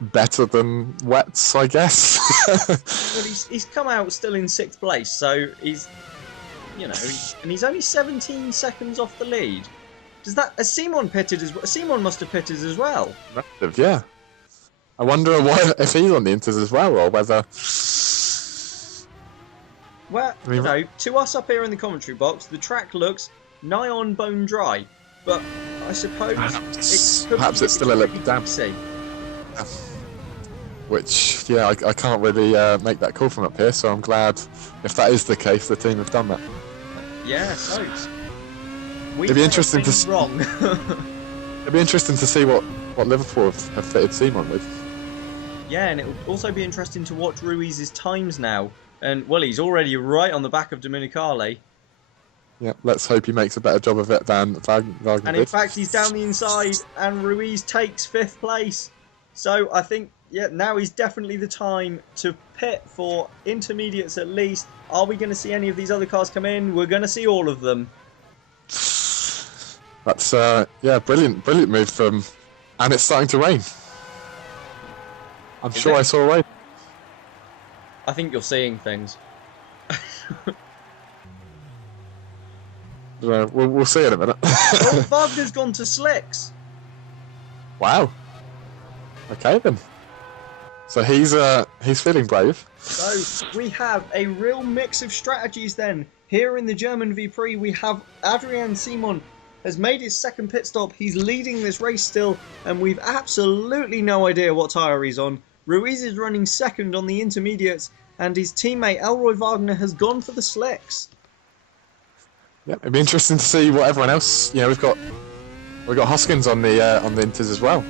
better than wets, I guess. Well, he's come out still in 6th place, so he's, you know, and he's only 17 seconds off the lead. Does that, has Simon pitted as well? Simon must have pitted as well. Yeah. I wonder if he's on the Inters as well, or whether... Well, you know, to us up here in the commentary box, the track looks nigh on bone dry, but I suppose perhaps it's still a little damp. Which, yeah, I can't really make that call from up here, so I'm glad if that is the case, the team have done that. Yeah, so it'd be interesting to wrong. It'd be interesting to see what Liverpool have fitted Simon with. Yeah, and it will also be interesting to watch Ruiz's times now. And, well, he's already right on the back of Domenicali. Yeah, let's hope he makes a better job of it than Wagner did. And in fact, he's down the inside, and Ruiz takes 5th place. So I think, yeah, now is definitely the time to pit for intermediates at least. Are we going to see any of these other cars come in? We're going to see all of them. That's, brilliant move from... And it's starting to rain. I'm sure I saw rain. I think you're seeing things. We'll see in a minute. Oh, Wagner's gone to slicks. Wow. Okay then. So he's feeling brave. So we have a real mix of strategies then. Here in the German V-Prix we have Adrian Simon has made his 2nd pit stop. He's leading this race still, and we've absolutely no idea what tyre he's on. Ruiz is running 2nd on the intermediates, and his teammate Elroy Wagner has gone for the slicks. Yeah, it'd be interesting to see what everyone else. You know, we've got Hoskins on the Inters as well.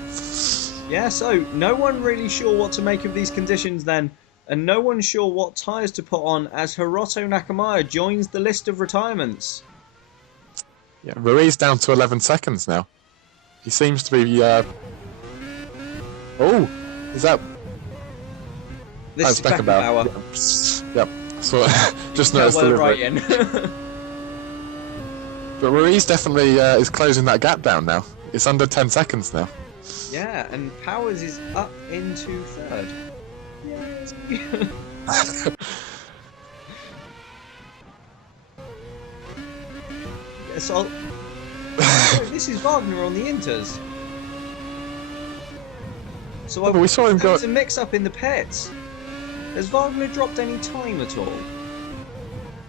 Yeah, so no one really sure what to make of these conditions then, and no one sure what tyres to put on as Hiroto Nakamaya joins the list of retirements. Yeah, Ruiz down to 11 seconds now. He seems to be. Oh, is that? This is Beckenbauer. Yep. So just noticed the right in. But Ruiz definitely is closing that gap down now. It's under 10 seconds now. Yeah, and Powers is up into 3rd. Yes, oh, this is Wagner on the Inters. So we saw him go. There's a mix-up in the pits. Has Wagner dropped any time at all?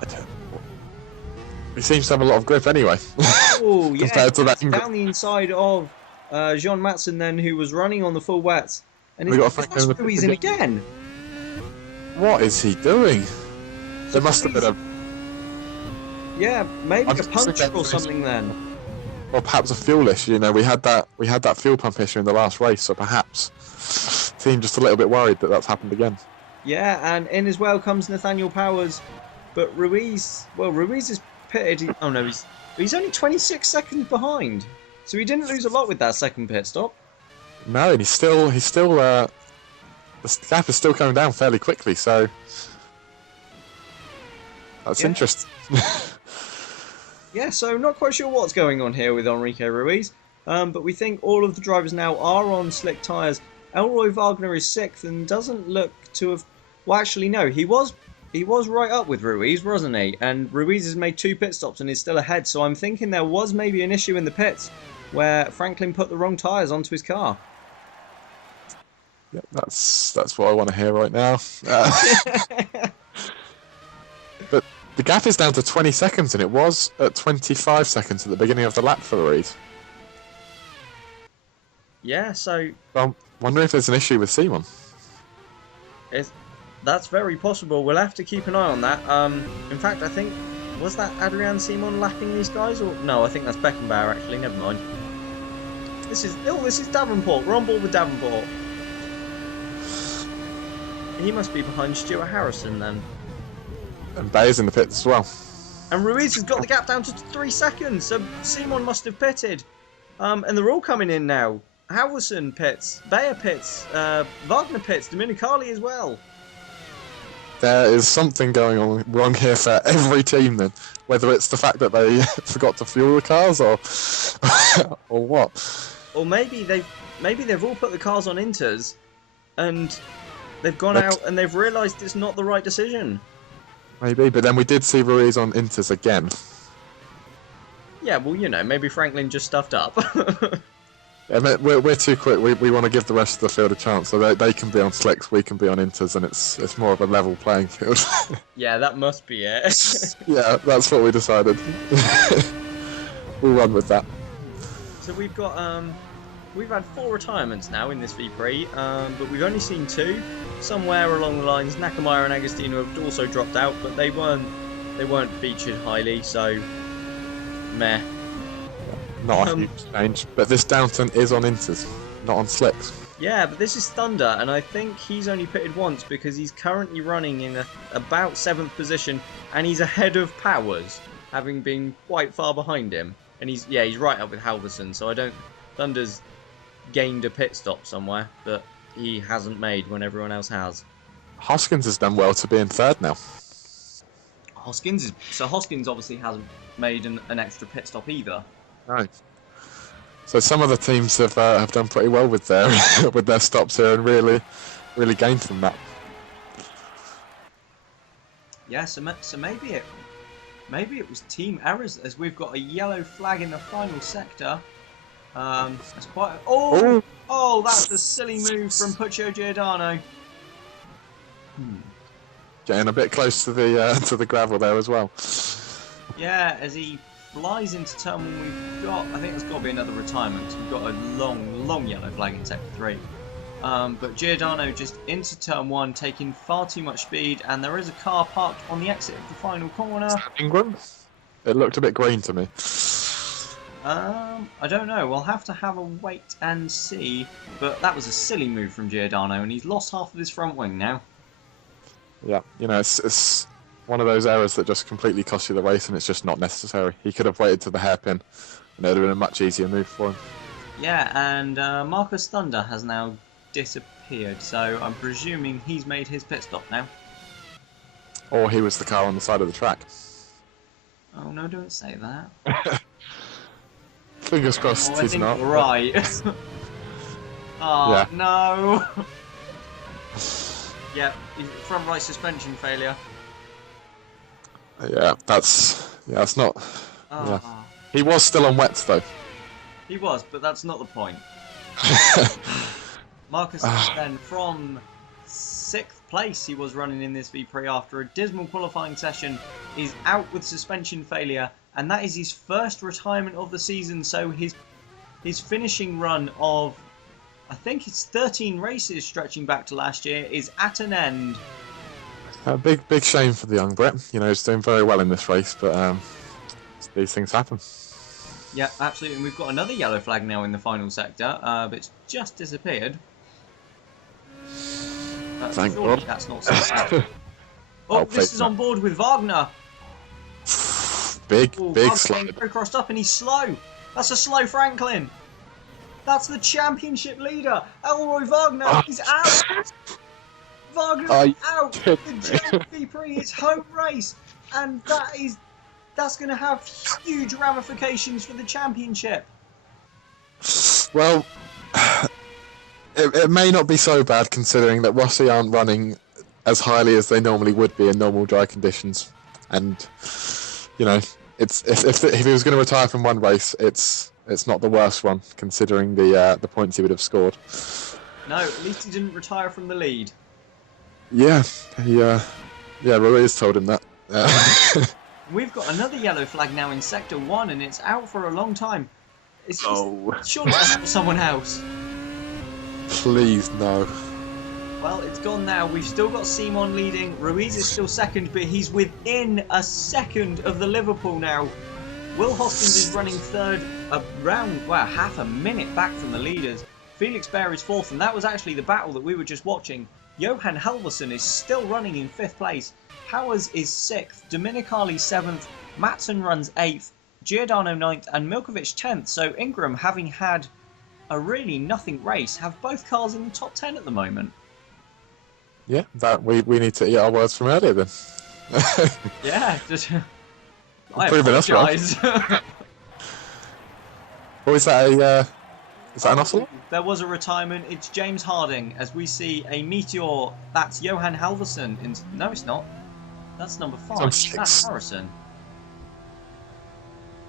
I don't know. He seems to have a lot of grip anyway. Oh, yeah. Compared to that. Down the inside of Jean Matson then, who was running on the full wets. And he's in again. What is he doing? There must have been a... Yeah, maybe I a just think puncture that or finished- something then. Or perhaps a fuel issue. You know, we had that fuel pump issue in the last race, so perhaps team just a little bit worried that that's happened again. Yeah, and in as well comes Nathaniel Powers, but Ruiz. Well, Ruiz is pitted. Oh no, he's only 26 seconds behind, so he didn't lose a lot with that second pit stop. No, and he's still the gap is still coming down fairly quickly. So that's Yeah. interesting. Yeah, so not quite sure what's going on here with Enrique Ruiz, but we think all of the drivers now are on slick tyres. Elroy Wagner is sixth and doesn't look to have. Well, actually, no, he was right up with Ruiz, wasn't he? And Ruiz has made 2 pit stops and is still ahead. So I'm thinking there was maybe an issue in the pits where Franklin put the wrong tyres onto his car. Yeah, that's what I want to hear right now. But the gap is down to 20 seconds, and it was at 25 seconds at the beginning of the lap for Ruiz. Yeah, so I'm wondering if there's an issue with Simon. that's very possible. We'll have to keep an eye on that. In fact, I think was that Adrian Simon lapping these guys, or no? I think that's Beckenbauer actually. Never mind. This is Davenport. We're on board with Davenport. He must be behind Stuart Harrison then. And Bayer's in the pits as well. And Ruiz has got the gap down to 3 seconds, so Simon must have pitted. And they're all coming in now. Halverson pits, Bayer pits, Wagner pits, Dominicali as well. There is something going on wrong here for every team then. Whether it's the fact that they forgot to fuel the cars or or what. Or maybe they've all put the cars on inters and they've gone out and they've realised it's not the right decision. Maybe, but then we did see Ruiz on Inters again. Yeah, well, you know, maybe Franklin just stuffed up. Yeah, we're too quick. We want to give the rest of the field a chance, so they can be on slicks, we can be on Inters, and it's more of a level playing field. Yeah, that must be it. Yeah, that's what we decided. We'll run with that. So we've got we've had 4 retirements now in this V-Prix, but we've only seen 2. Somewhere along the lines, Nakamura and Agostino have also dropped out, but they weren't featured highly, so meh. Not a huge change, but this Downton is on Inters, not on slicks. Yeah, but this is Thunder, and I think he's only pitted once because he's currently running in about 7th position, and he's ahead of Powers, having been quite far behind him. And he's right up with Halverson, so Thunder's gained a pit stop somewhere that he hasn't made when everyone else has. Hoskins has done well to be in 3rd now. Hoskins obviously hasn't made an extra pit stop either. Right. So some of the teams have done pretty well with their with their stops here and really gained from that. Yeah, so maybe it was team errors as we've got a yellow flag in the final sector. That's quite. Oh, that's a silly move from Puccio Giordano. Getting a bit close to the gravel there as well. Yeah, as he flies into turn 1, we've got. I think there's got to be another retirement. We've got a long yellow flag in sector 3. But Giordano just into turn 1, taking far too much speed, and there is a car parked on the exit of the final corner. Ingram? It looked a bit green to me. I don't know. We'll have to have a wait and see. But that was a silly move from Giordano, and he's lost half of his front wing now. Yeah, you know, it's one of those errors that just completely cost you the race, and it's just not necessary. He could have waited to the hairpin, and it would have been a much easier move for him. Yeah, and Marcus Thunder has now disappeared, so I'm presuming he's made his pit stop now. Or he was the car on the side of the track. Oh no, don't say that. Fingers crossed I he's think not. you're right. Oh, Yeah. no. Yeah, front right suspension failure. Yeah, that's not. Oh. Yeah. He was still on wets though. He was, but that's not the point. Marcus then from 6th place he was running in this V-Prix after a dismal qualifying session is out with suspension failure, and that is his first retirement of the season, so his finishing run of I think it's 13 races stretching back to last year is at an end. Big shame for the young Brit. You know, he's doing very well in this race, but these things happen. Yeah, absolutely. And we've got another yellow flag now in the final sector, but it's just disappeared. Thank surely God. that's not so bad. Oh, this is on board with Wagner. Big Wagner slide. getting very crossed up, and he's slow. That's a slow Franklin. That's the championship leader, Elroy Wagner. He's out. Wagner's out. The V-Prix, it's home race, and that's going to have huge ramifications for the championship. Well, it may not be so bad considering that Rossi aren't running as highly as they normally would be in normal dry conditions, and you know, it's if he was going to retire from one race, it's not the worst one considering the points he would have scored. No, at least he didn't retire from the lead. Yeah, Ruiz told him that. We've got another yellow flag now in Sector 1, and it's out for a long time. Surely that's for someone else. Please, no. Well, it's gone now. We've still got Simon leading. Ruiz is still second, but he's within a second of the Liverpool now. Will Hoskins is running third, around, half a minute back from the leaders. Felix Baer is fourth, and that was actually the battle that we were just watching. Johan Halvorsen is still running in fifth place. Powers is sixth, Dominicali seventh, Matson runs eighth, Giordano ninth, and Milkovic 10th. So Ingram, having had a really nothing race, have both cars in the top 10 at the moment. Yeah, that we need to eat our words from earlier then. Yeah, just I proving us wrong. Or is that an ocelot? There was a retirement. It's James Harding as we see a meteor. That's Johan Halvorsen. No, it's not. That's number 5. That's Harrison.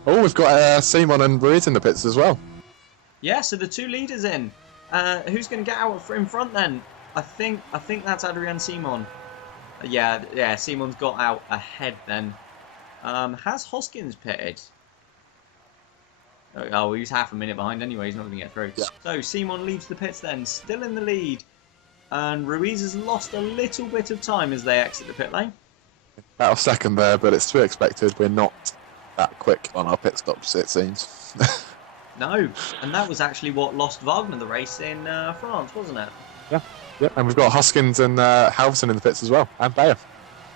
Oh, we've got Simon and Ruiz in the pits as well. Yeah, so the two leaders in. Who's going to get out in front then? I think that's Adrian Simon. Yeah, Simon's got out ahead then. Has Hoskins pitted? Oh, well, he's half a minute behind anyway. He's not going to get through. Yeah. So Simon leaves the pits then, still in the lead. And Ruiz has lost a little bit of time as they exit the pit lane. About a second there, but it's to be expected. We're not that quick on our pit stops, it seems. No, and that was actually what lost Wagner the race in France, wasn't it? Yeah, and we've got Hoskins and Halvorsen in the pits as well, and Bayer.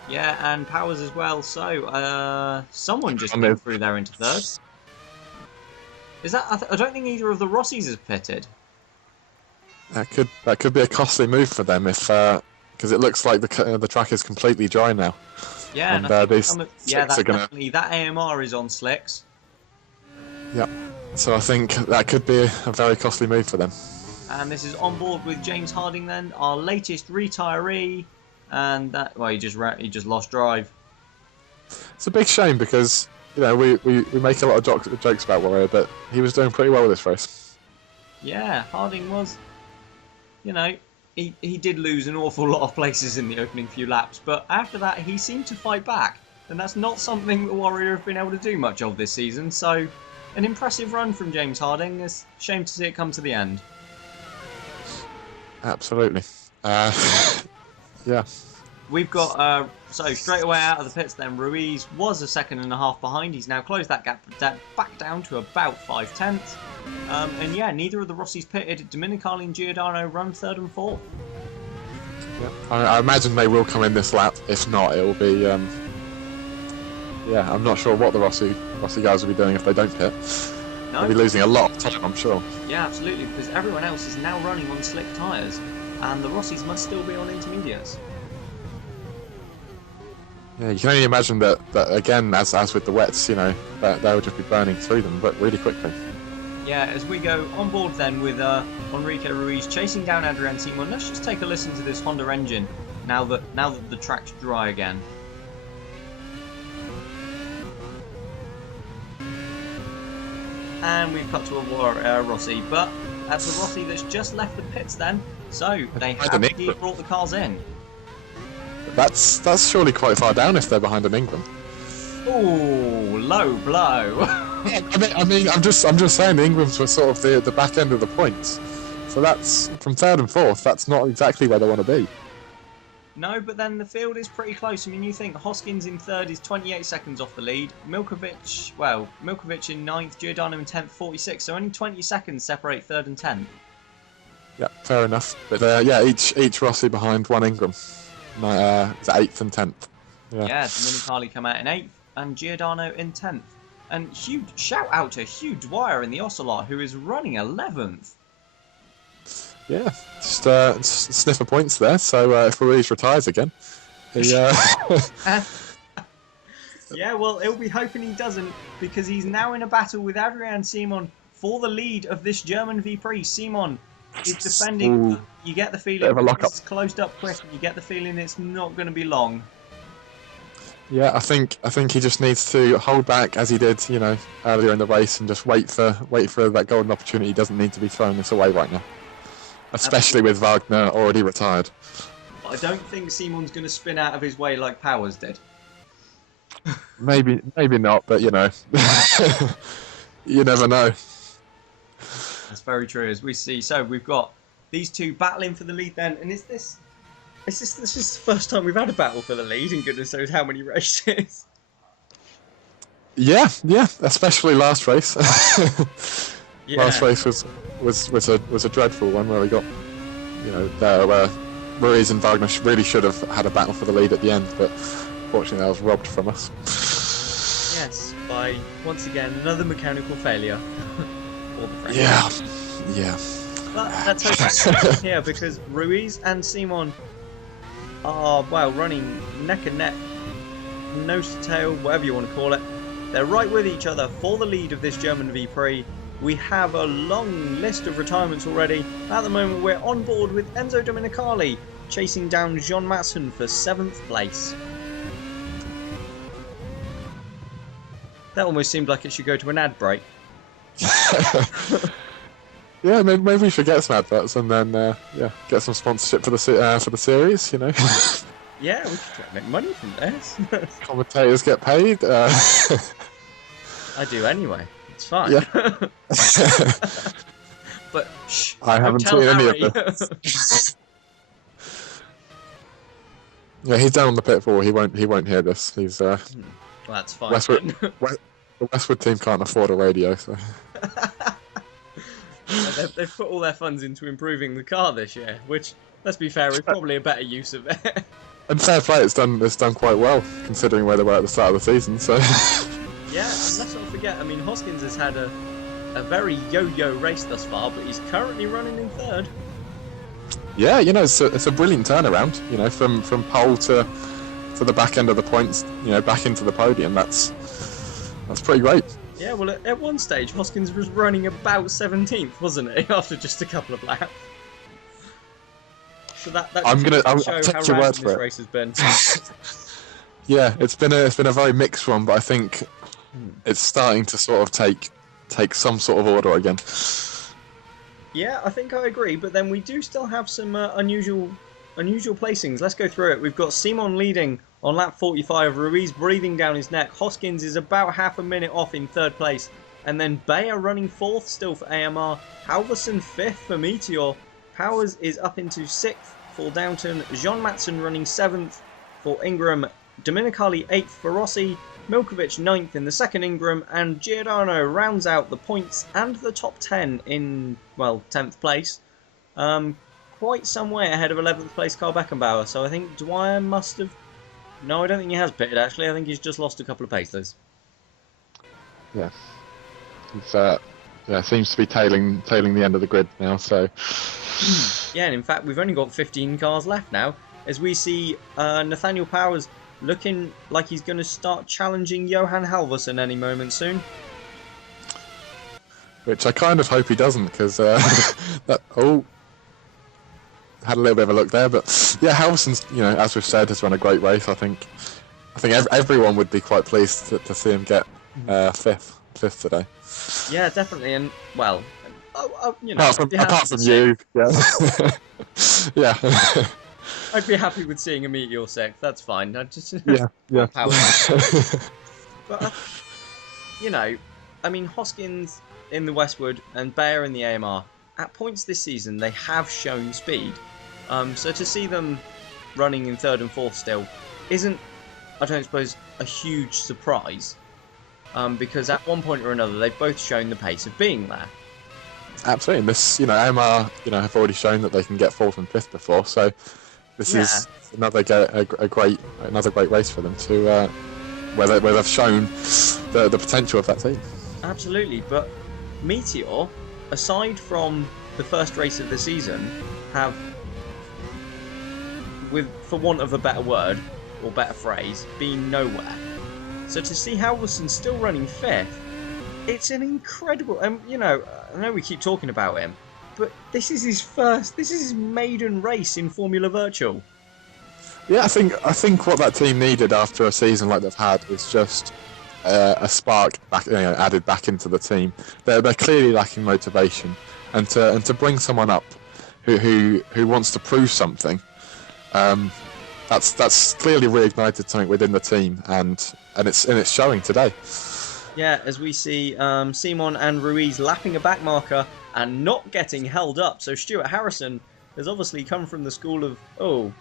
Yeah, and Powers as well. So someone just came through there into third. Is that? I don't think either of the Rossis has pitted. That could be a costly move for them if because it looks like the track is completely dry now. Yeah, and that AMR is on slicks. Yep. So I think that could be a very costly move for them. And this is on board with James Harding then, our latest retiree, and that he just lost drive. It's a big shame because we make a lot of jokes about Warrior, but he was doing pretty well with this race. Yeah, Harding was. He did lose an awful lot of places in the opening few laps, but after that he seemed to fight back, and that's not something that Warrior have been able to do much of this season. So, an impressive run from James Harding. It's a shame to see it come to the end. Absolutely. Yeah. We've got, so straight away out of the pits then, Ruiz was a second and a half behind. He's now closed that gap back down to about 5/10. And yeah, neither of the Rossis pitted. Dominicali and Giordano run third and fourth. Yeah. I imagine they will come in this lap. If not, it will be, I'm not sure what the Rossi guys will be doing if they don't pit. No. They'll be losing a lot of time, I'm sure. Yeah, absolutely, because everyone else is now running on slick tyres, and the Rossis must still be on intermediates. Yeah, you can only imagine that again, as with the wets, that they'll just be burning through them, but really quickly. Yeah, as we go on board then with Enrique Ruiz chasing down Adrian Simon, let's just take a listen to this Honda engine now that the track's dry again. And we've cut to a Rossi, but that's a Rossi that's just left the pits then, so they have indeed brought the cars in. That's surely quite far down if they're behind an Ingram. Ooh, low blow. I mean, I'm just saying the Ingrams were sort of the back end of the points, so that's from third and fourth. That's not exactly where they want to be. No, but then the field is pretty close. I mean, you think Hoskins in third is 28 seconds off the lead. Milkovic in ninth, Giordano in 10th, 46. So only 20 seconds separate third and 10th. Yeah, fair enough. But yeah, each Rossi behind one Ingram. It's 8th and 10th. Yeah, Dominicali come out in 8th and Giordano in 10th. And huge shout out to Hugh Dwyer in the Ocelot, who is running 11th. Yeah, just sniffer points there. So if Ruiz retires again, he, Yeah, well, he'll be hoping he doesn't, because he's now in a battle with Adrian Simon for the lead of this German V-Prix. Simon is defending. Ooh. You get the feeling Bit of a lock-up. it's closed up quick. You get the feeling it's not going to be long. Yeah, I think he just needs to hold back as he did, earlier in the race, and just wait for that golden opportunity. He doesn't need to be throwing this away right now, especially with Wagner already retired. But I don't think Simon's going to spin out of his way like Powers did. Maybe not, but you never know. That's very true, as we see. So we've got these two battling for the lead then, and this is the first time we've had a battle for the lead, and goodness knows how many races. Yeah, especially last race. Yeah. Last race was a dreadful one where we got, where Ruiz and Wagner really should have had a battle for the lead at the end, but fortunately that was robbed from us. Yes, by once again another mechanical failure. For the French. Yeah. But let's hope it's here, because Ruiz and Simon are, running neck and neck, nose to tail, whatever you want to call it. They're right with each other for the lead of this German V-Prix. We have a long list of retirements already. At the moment, we're on board with Enzo Dominicali, chasing down Jean Matson for 7th place. That almost seemed like it should go to an ad break. Yeah, maybe we should get some adverts and then get some sponsorship for the series. Yeah, we should try to make money from this. Commentators get paid. I do anyway. It's fine. Yeah. But shh, I haven't tell seen Harry. any of this. Yeah, he's down on the pit floor. He won't hear this. He's Well, that's fine. The Westwood team can't afford a radio, so. They've put all their funds into improving the car this year, which, let's be fair, is probably a better use of it. And fair play, it's done quite well considering where they were at the start of the season. So. Yeah, and let's not forget. I mean, Hoskins has had a very yo-yo race thus far, but he's currently running in third. Yeah, it's a brilliant turnaround. From pole to the back end of the points. Back into the podium. That's pretty great. Yeah, well, at one stage, Hoskins was running about 17th, wasn't he? After just a couple of laps. So that I'll show take how your word random for this it. race has been. Yeah, it's been a very mixed one, but I think it's starting to sort of take some sort of order again. Yeah, I think I agree, but then we do still have some unusual placings. Let's go through it. We've got Simon leading on lap 45, Ruiz breathing down his neck. Hoskins is about half a minute off in third place. And then Bayer running 4th still for AMR. Halverson 5th for Meteor. Powers is up into 6th for Downton. Jean Matson running 7th for Ingram. Dominicali 8th for Rossi. Milkovic 9th in the second Ingram. And Giordano rounds out the points and the top 10 in, 10th place. Quite some way ahead of 11th place Carl Beckenbauer. So I think Dwyer must have... No, I don't think he has pitted, actually. I think he's just lost a couple of paces. Yeah. It's, seems to be tailing the end of the grid now, so... Yeah, and in fact, we've only got 15 cars left now, as we see Nathaniel Powers looking like he's going to start challenging Johan Halvorsen any moment soon. Which I kind of hope he doesn't, because... had a little bit of a look there, but yeah, Halvorson's, as we've said, has run a great race. I think everyone would be quite pleased to see him get fifth today. Yeah, definitely, and apart from you, yeah, yeah. I'd be happy with seeing a Meteor 6th. That's fine. Yeah. But Hoskins in the Westwood and Bayer in the AMR. At points this season, they have shown speed. So to see them running in third and fourth still isn't, I don't suppose, a huge surprise. Because at one point or another, they've both shown the pace of being there. Absolutely. And this, MR, have already shown that they can get fourth and fifth before. So this is another great race for them to where they've shown the potential of that team. Absolutely. But Meteor, aside from the first race of the season, have, for want of a better word or better phrase, been nowhere. So to see Halvorsen still running fifth, it's an incredible. I know we keep talking about him, but this is his maiden race in Formula Virtual. Yeah, I think what that team needed after a season like they've had is just a spark back, added back into the team. They're clearly lacking motivation, and to bring someone up who wants to prove something, that's clearly reignited something within the team, and it's showing today. Yeah, as we see Simon and Ruiz lapping a back marker and not getting held up. So Stuart Harrison has obviously come from the school of oh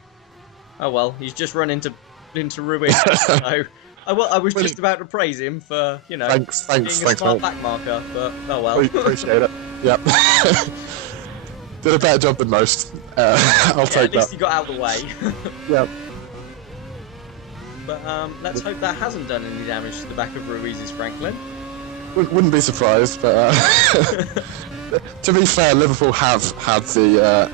well, he's just run into Ruiz. So I was just about to praise him for being a smart back marker, but oh well. Appreciate it. Yep. Did a better job than most. I'll take that. At least he got out of the way. Yep. But let's hope that hasn't done any damage to the back of Ruiz's Franklin. Wouldn't be surprised, but to be fair, Liverpool have had the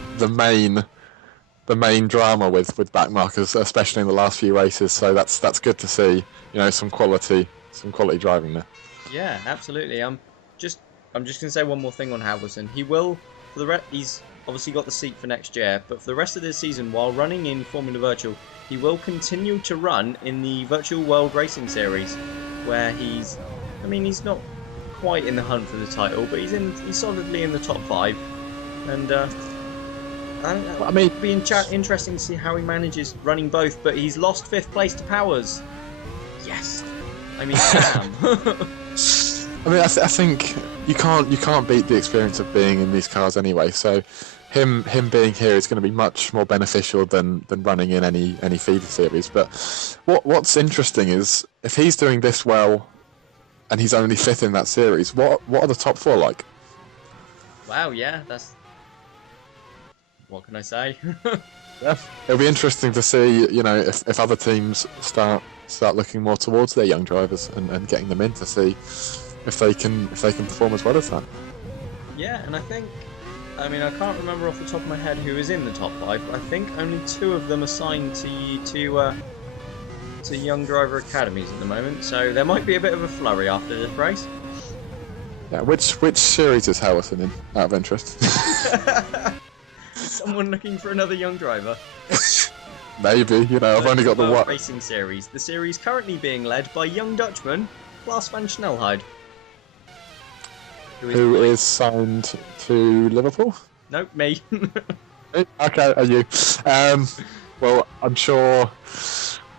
main drama with back markers, especially in the last few races. So that's good to see. Some quality driving there. Yeah, absolutely. I'm just going to say one more thing on Halvorsen. He will, he's obviously got the seat for next year, but for the rest of the season, while running in Formula Virtual, he will continue to run in the Virtual World Racing Series, where he's not quite in the hunt for the title, but he's solidly in the top 5, and it'll be interesting to see how he manages running both. But he's lost 5th place to Powers. Yes, damn. I think you can't beat the experience of being in these cars anyway. So him being here is going to be much more beneficial than running in any feeder series. But what's interesting is if he's doing this well, and he's only 5th in that series, what are the top 4 like? Wow, yeah, that's. What can I say? Yeah, it'll be interesting to see, if other teams start looking more towards their young drivers and getting them in to see if they can perform as well as that. Yeah, and I can't remember off the top of my head who is in the top 5, but I think only 2 of them are signed to young driver academies at the moment, so there might be a bit of a flurry after this race. Yeah, which series is Harrison in, out of interest? Someone looking for another young driver. Maybe, I've only got the what? Racing series. The series currently being led by young Dutchman, Klaas van Snelheid. Who is signed to Liverpool? Nope, me. Okay, are you? Well, I'm sure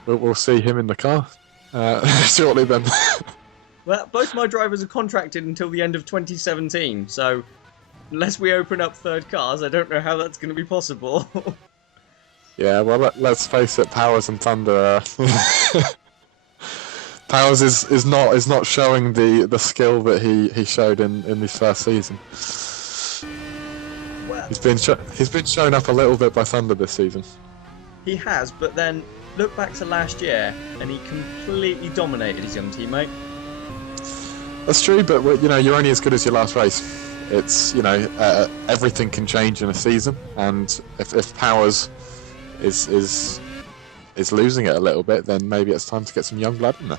we'll see him in the car shortly then. Well, both my drivers are contracted until the end of 2017, so unless we open up third cars, I don't know how that's going to be possible. Yeah, well, let's face it, Powers and Thunder. Powers is not showing the skill that he showed in his first season. Well, he's been shown up a little bit by Thunder this season. He has, but then look back to last year, and he completely dominated his young teammate. That's true, but you're only as good as your last race. It's everything can change in a season, and if Powers is losing it a little bit, then maybe it's time to get some young blood in there.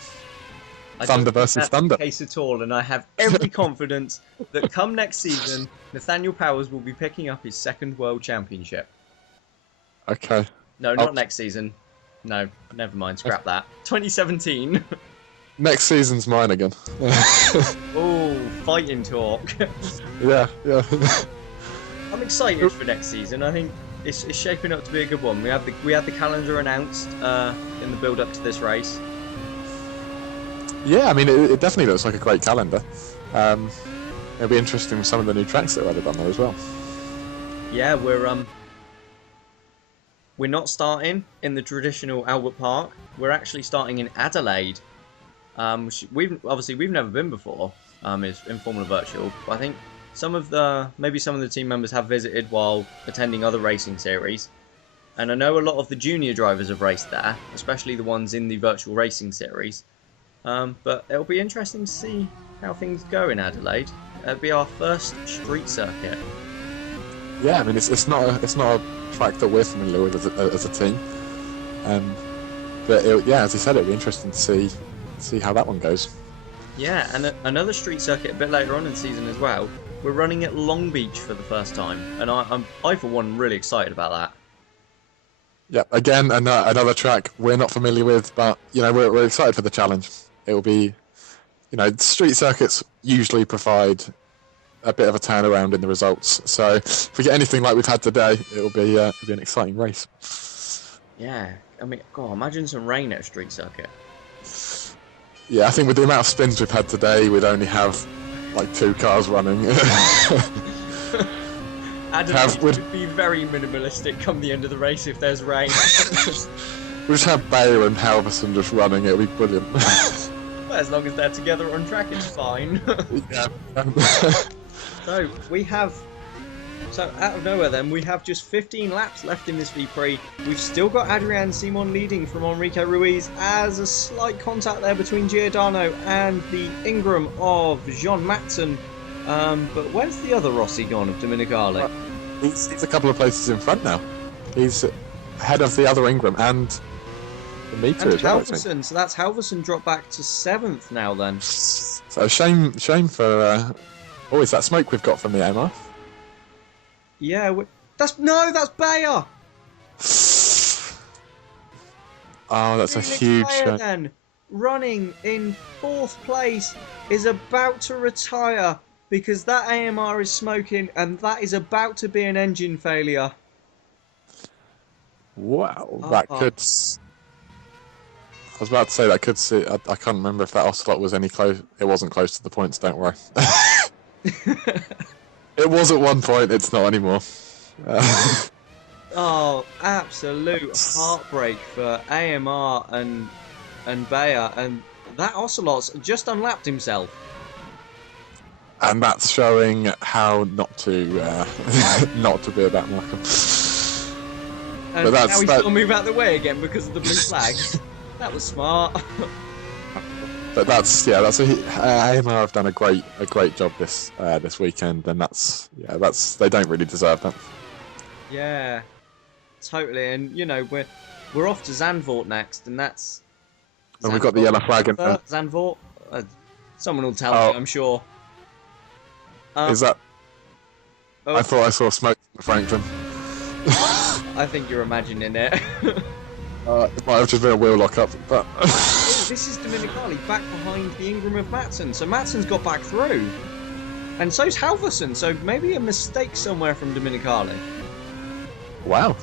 Thunder versus Thunder. Not the case at all, and I have every confidence that come next season, Nathaniel Powers will be picking up his 2nd World Championship. Okay. No, not next season. No, never mind. Scrap that. 2017. Next season's mine again. Oh, fighting talk. Yeah. I'm excited for next season. I think it's shaping up to be a good one. We had the calendar announced in the build up to this race. Yeah, it definitely looks like a great calendar. It'll be interesting with some of the new tracks that are added on there as well. Yeah, we're we're not starting in the traditional Albert Park. We're actually starting in Adelaide. We've never been before. Is in Formula Virtual. But I think maybe some of the team members have visited while attending other racing series. And I know a lot of the junior drivers have raced there, especially the ones in the virtual racing series. But it'll be interesting to see how things go in Adelaide. It'll be our first street circuit. Yeah, I mean it's not a track that we're familiar with as a team. But as you said, it'll be interesting to see how that one goes. Yeah, and another street circuit a bit later on in the season as well. We're running at Long Beach for the first time, and I for one really excited about that. Yeah, again another track we're not familiar with, but we're excited for the challenge. It will be, street circuits usually provide a bit of a turnaround in the results. So if we get anything like we've had today, it'll be an exciting race. Yeah, I mean, God, imagine some rain at a street circuit. Yeah, I think with the amount of spins we've had today, we'd only have like 2 cars running. Adam would be very minimalistic come the end of the race if there's rain. We just have Bayer and Halverson just running, it'll be brilliant. Well, as long as they're together on track, it's fine. Yeah. So out of nowhere then, we have just 15 laps left in this V-Prix. We've still got Adrian Simon leading from Enrique Ruiz as a slight contact there between Giordano and the Ingram of Jean Matson. But where's the other Rossi gone of Domenicali? He's a couple of places in front now. He's ahead of the other Ingram and the meter as well, I think. So that's Halverson dropped back to 7th now then. So shame for... is that smoke we've got from the AMR? Yeah, that's Bayer! Oh, that's a huge shame. Then, running in 4th place, is about to retire because that AMR is smoking and that is about to be an engine failure. Wow, that could... I was about to say that could see... I can't remember if that Ocelot was any close... It wasn't close to the points, don't worry. It was at one point, it's not anymore. Oh, absolute heartbreak for AMR and Bayer, and that Ocelot's just unlapped himself. And that's showing how not to be at that marker. And now he's got to move out of the way again because of the blue flag. That was smart. But AMR have done a great job this weekend, and they don't really deserve that. Yeah, totally. And we're off to Zandvoort next, and that's. And we've got the yellow flag in there. Zandvoort. Someone will tell me, I'm sure. Is that? I thought I saw smoke from Franklin. I think you're imagining it. It might have just been a wheel lock-up, but... This is Domenicali back behind the Ingram of Matson, so Matson's got back through. And so's Halverson, so maybe a mistake somewhere from Domenicali. Wow.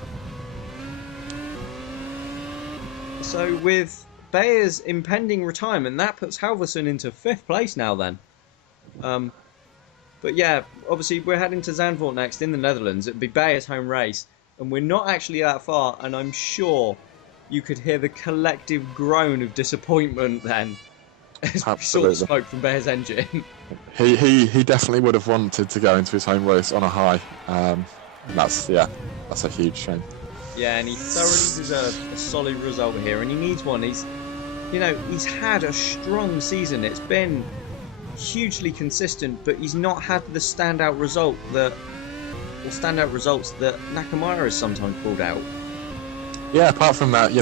So with Bayer's impending retirement, that puts Halverson into 5th place now then. But yeah, obviously we're heading to Zandvoort next in the Netherlands. It'd be Bayer's home race, and we're not actually that far, and I'm sure you could hear the collective groan of disappointment then as we saw the smoke from Bayer's engine. He definitely would have wanted to go into his home race on a high. That's a huge shame. Yeah, and he thoroughly deserves a solid result here, and he needs one. He's had a strong season. It's been hugely consistent, but he's not had the standout results that Nakamura has sometimes pulled out. Yeah, apart from that,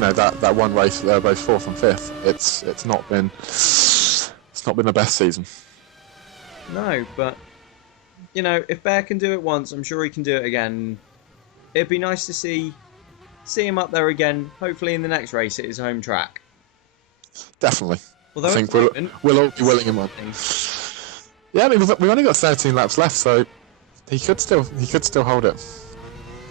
that one race they're both 4th and 5th. It's not been the best season. No, but if Bear can do it once, I'm sure he can do it again. It'd be nice to see him up there again, hopefully in the next race at his home track. Definitely. Although I think we'll all be willing him on. Yeah, I mean, we've only got 13 laps left, so he could still hold it.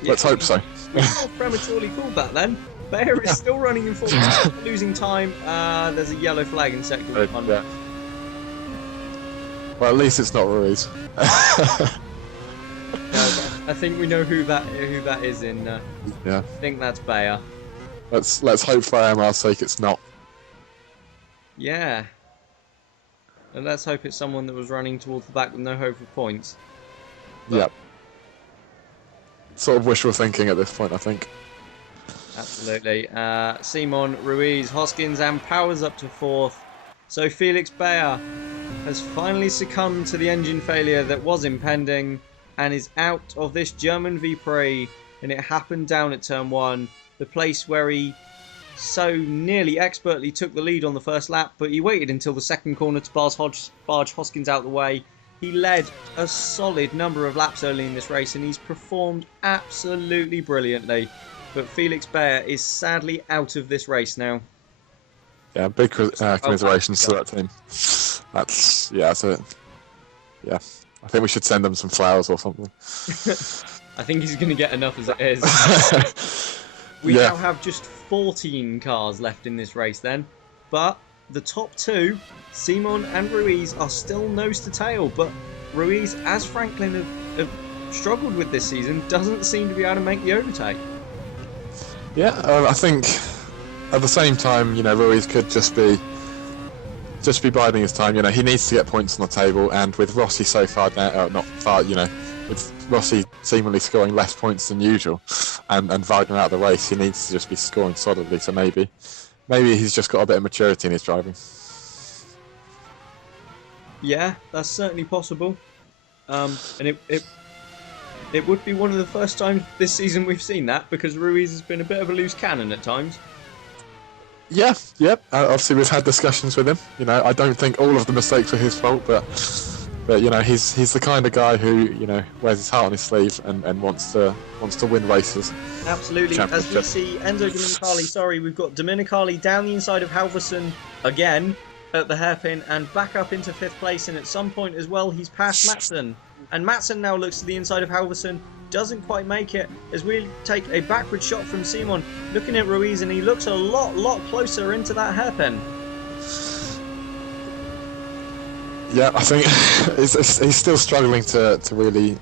Yeah, let's hope so. We not prematurely called that then. Bear is still running in 4th, losing time. There's a yellow flag in second. Yeah. Well, at least it's not Ruiz. I think we know who that is in. Yeah. I think that's Bayer. Let's hope for AMR's sake it's not. Yeah. And let's hope it's someone that was running towards the back with no hope of points. But Yep. Sort of wishful thinking at this point, I think. absolutely. Simon, Ruiz, Hoskins, and Powers up to 4th. So Felix Bayer has finally succumbed to the engine failure that was impending and is out of this German V-Prix. And it happened down at turn 1, the place where he so nearly expertly took the lead on the first lap, but he waited until the second corner to barge Hoskins out the way. He led a solid number of laps early in this race and he's performed absolutely brilliantly. But Felix Bayer is sadly out of this race now. Yeah, big commiserations to that team. That's yeah. I think we should send them some flowers or something. I think he's going to get enough as it is. We now have just 14 cars left in this race then. But the top 2, Simon and Ruiz, are still nose to tail. But Ruiz, as Franklin have struggled with this season, doesn't seem to be able to make the overtake. Yeah, I think at the same time, Ruiz could just be biding his time. He needs to get points on the table, and with Rossi so far down, not far, with Rossi seemingly scoring less points than usual, and Wagner out of the race, he needs to just be scoring solidly. So maybe he's just got a bit of maturity in his driving. Yeah, that's certainly possible. And it would be one of the first times this season we've seen that, because Ruiz has been a bit of a loose cannon at times. Yeah. Obviously, we've had discussions with him. I don't think all of the mistakes were his fault, but he's the kind of guy who wears his heart on his sleeve and wants to win races. Absolutely. As we see Enzo Domenicali, we've got Domenicali down the inside of Halverson again at the hairpin and back up into 5th place, and at some point as well he's passed Matson. And Matson now looks to the inside of Halverson, doesn't quite make it, as we take a backward shot from Simon, looking at Ruiz, and he looks a lot closer into that hairpin. Yeah, I think he's still struggling to really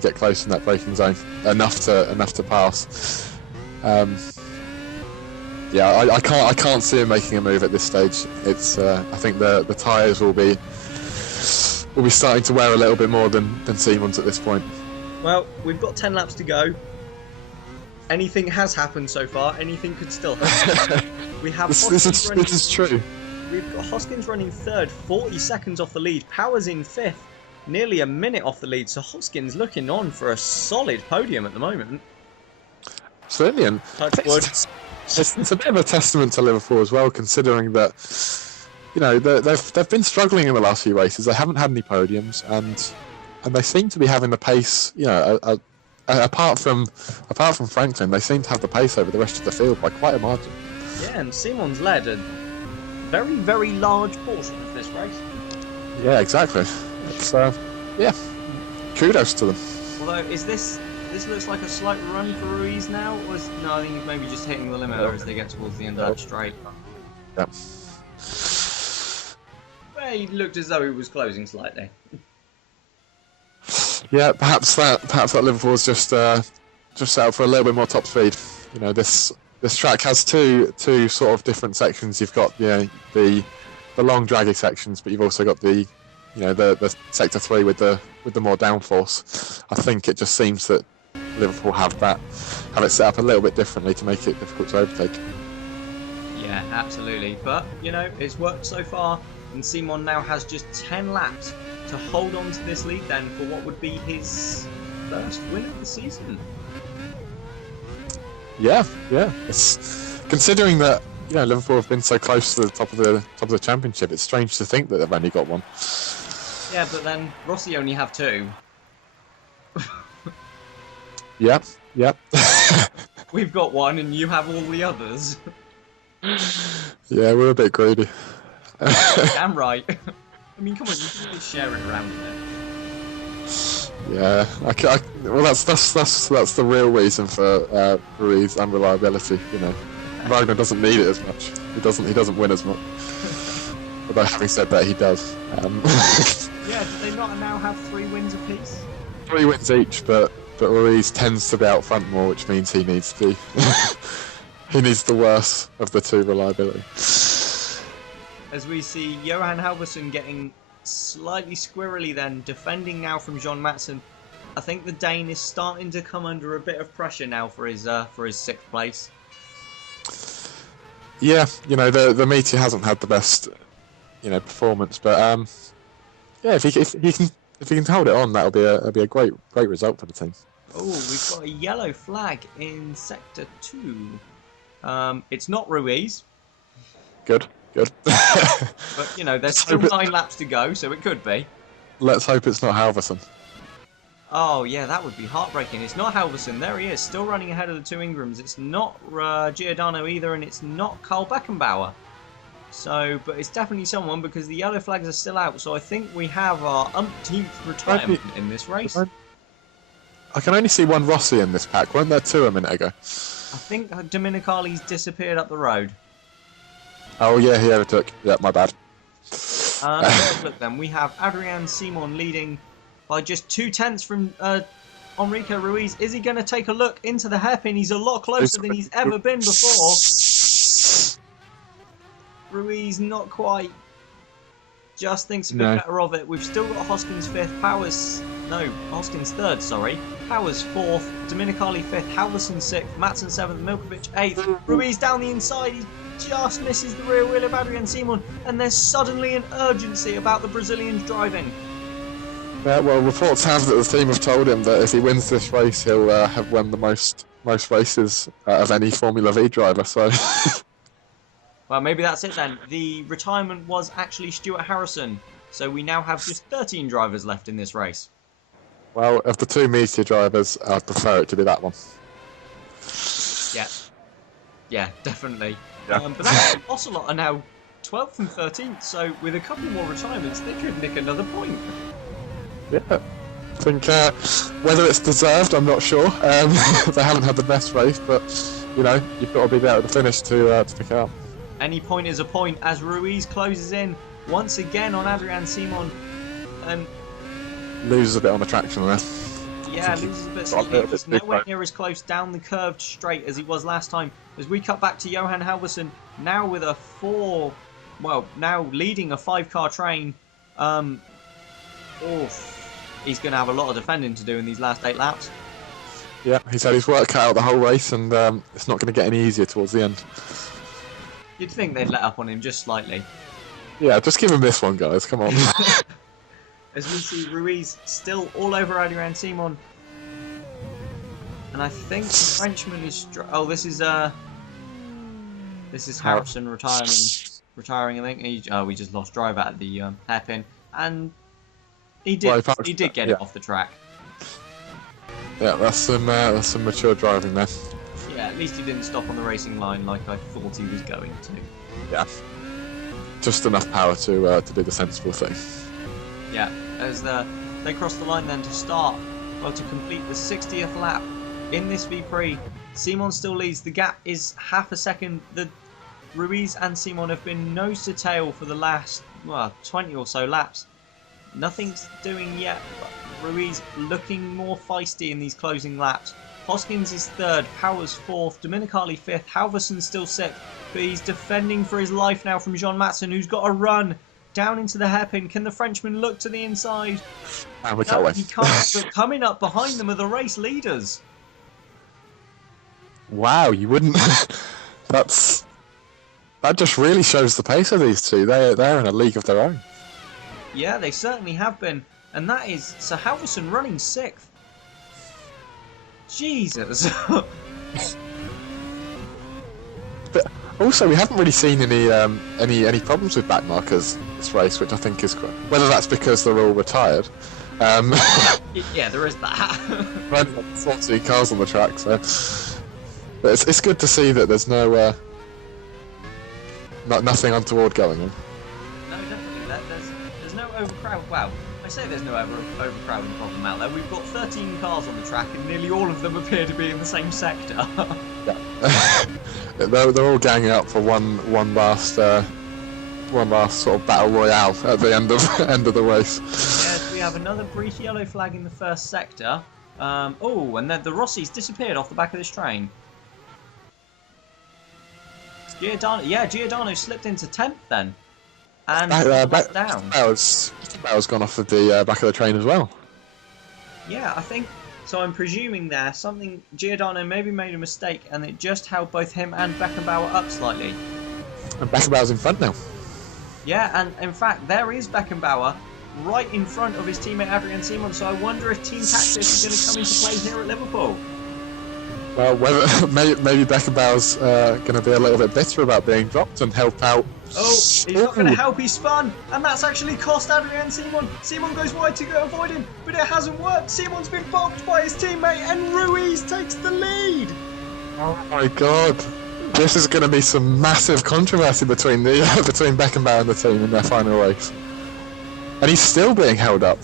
get close in that braking zone enough to pass. I can't see him making a move at this stage. It's I think the tyres will be starting to wear a little bit more than Simon's at this point. Well, we've got 10 laps to go. Anything has happened so far. Anything could still happen. We have this is true. We've got Hoskins running 3rd, 40 seconds off the lead. Powers in 5th, nearly a minute off the lead. So Hoskins looking on for a solid podium at the moment. Certainly, and it's a bit of a testament to Liverpool as well, considering that they've been struggling in the last few races. They haven't had any podiums, and they seem to be having the pace. Apart from Franklin, they seem to have the pace over the rest of the field by quite a margin. Yeah, and Simon's led a very, very large portion of this race. Yeah, exactly. It's kudos to them. Although, this looks like a slight run for Ruiz now, or no? I think he's maybe just hitting the limiter as they get towards the end of that straight. Yeah. Well, he looked as though he was closing slightly. Yeah, perhaps that Liverpool's just set up for a little bit more top speed. This track has two sort of different sections. You've got the long draggy sections, but you've also got the sector 3 with the more downforce. I think it just seems that Liverpool have it set up a little bit differently to make it difficult to overtake. Yeah, absolutely. But it's worked so far, and Simon now has just 10 laps to hold on to this lead then for what would be his first win of the season. Yeah. It's considering that Liverpool have been so close to the top of the championship. It's strange to think that they've only got one. Yeah, but then Rossi only have 2. Yep. We've got 1, and you have all the others. Yeah, we're a bit greedy. Damn right. I mean, come on, you can just share it around a bit. Yeah, well, that's the real reason for Ruiz's unreliability. Wagner doesn't need it as much. He doesn't win as much. Although having said that, he does. Yeah, do they not now have 3 wins apiece? 3 wins each, but but Ruiz tends to be out front more, which means he needs the he needs the worst of the two reliability. As we see Johan Halvorsen getting slightly squirrely then, defending now from John Matson. I think the Dane is starting to come under a bit of pressure now for his 6th place. Yeah, you know, the Meteor hasn't had the best, you know, performance, but yeah, if he can hold it on, that'll be a great result for the team. Oh, we've got a yellow flag in sector 2. It's not Ruiz. Good. But you know, there's still 9 laps to go, so it could be. Let's hope it's not Halvorsen. Oh yeah, that would be heartbreaking. It's not Halvorsen. There he is, still running ahead of the 2 Ingrams. It's not Giordano either, and it's not Carl Beckenbauer. So, but it's definitely someone, because the yellow flags are still out. So I think we have our umpteenth retirement in this race. I can only see one Rossi in this pack. Weren't there 2 a minute ago? I think Dominicali's disappeared up the road. Oh yeah, he overtook. Yeah, my bad. Look then, we have Adrian Simon leading by just 2/10 from Enrico Ruiz. Is he going to take a look into the hairpin? He's a lot closer than he's ever been before. Ruiz not quite. Just thinks a bit better of it. We've still got Hoskins 5th, Hoskins 3rd, sorry. Powers 4th, Dominicali 5th, Halvorsen 6th, Matson 7th, Milkovic 8th. Ruiz down the inside, he just misses the rear wheel of Adrian Simon, and there's suddenly an urgency about the Brazilian's driving. Yeah, well, reports have that the team have told him that if he wins this race, he'll have won the most races of any Formula V driver, so... Well, maybe that's it then. The retirement was actually Stuart Harrison, so we now have just 13 drivers left in this race. Well, of the 2 Meteor drivers, I'd prefer it to be that one. Yeah, definitely. Yeah. But that Ocelot are now 12th and 13th, so with a couple more retirements, they could nick another point. Yeah. I think whether it's deserved, I'm not sure. They haven't had the best race, but, you know, you've got to be there at the finish to pick it up. Any point is a point as Ruiz closes in once again on Adrian Simon and loses a bit on the traction there. Yeah, loses a bit slightly. He's nowhere near as close down the curved straight as he was last time. As we cut back to Johan Halvorsen, now with a now leading a 5-car train. He's going to have a lot of defending to do in these last 8 laps. Yeah, he's had his work cut out the whole race, and it's not going to get any easier towards the end. You'd think they'd let up on him just slightly. Yeah, just give him this one, guys. Come on. As we see Ruiz still all over Adrian Simon. And I think the Frenchman is... this is Harrison retiring, I think. We just lost drive at the hairpin. And he did get it off the track. Yeah, that's some mature driving there. Yeah, at least he didn't stop on the racing line like I thought he was going to. Yeah. Just enough power to do the sensible thing. Yeah, as they cross the line then to complete the 60th lap in this V-Prix. Simon still leads. The gap is half a second. The Ruiz and Simon have been nose to tail for the last 20 or so laps. Nothing's doing yet, but Ruiz looking more feisty in these closing laps. Hoskins is 3rd, Powers 4th, Dominicali 5th, Halvorsen still 6th, but he's defending for his life now from John Matson, who's got a run down into the hairpin. Can the Frenchman look to the inside? And we can't win. He can't, but coming up behind them are the race leaders. Wow, you wouldn't... That just really shows the pace of these two. They're in a league of their own. Yeah, they certainly have been. And that is Sir Halvorsen running 6th. Jesus. But also, we haven't really seen any problems with back markers this race, which I think is quite... Whether that's because they're all retired. Yeah, there is that. Right, 14 cars on the track, so... But it's good to see that there's nothing untoward going on. No, definitely. There's no overcrowd. Wow. I say there's no overcrowding problem out there. We've got 13 cars on the track and nearly all of them appear to be in the same sector. Yeah. they're all ganging up for one last sort of battle royale at the end of the race. Yes, we have another brief yellow flag in the first sector. Oh, and then the Rossi's disappeared off the back of this train. Giordano slipped into 10th then. And let down. Bauer's gone off of the back of the train as well. Yeah, I think so. I'm presuming there Giordano maybe made a mistake, and it just held both him and Beckenbauer up slightly. And Beckenbauer's in front now. Yeah, and in fact, there is Beckenbauer right in front of his teammate Adrian Simon. So I wonder if team tactics is going to come into play here at Liverpool. Well, maybe Beckenbauer's going to be a little bit bitter about being dropped and help out. Oh, he's not going to help. He spun, and that's actually cost Adrian Simon. Simon goes wide to go avoid him, but it hasn't worked. Simon's been bulked by his teammate, and Ruiz takes the lead. Oh my God! This is going to be some massive controversy between Beckenbauer and the team in their final race, and he's still being held up.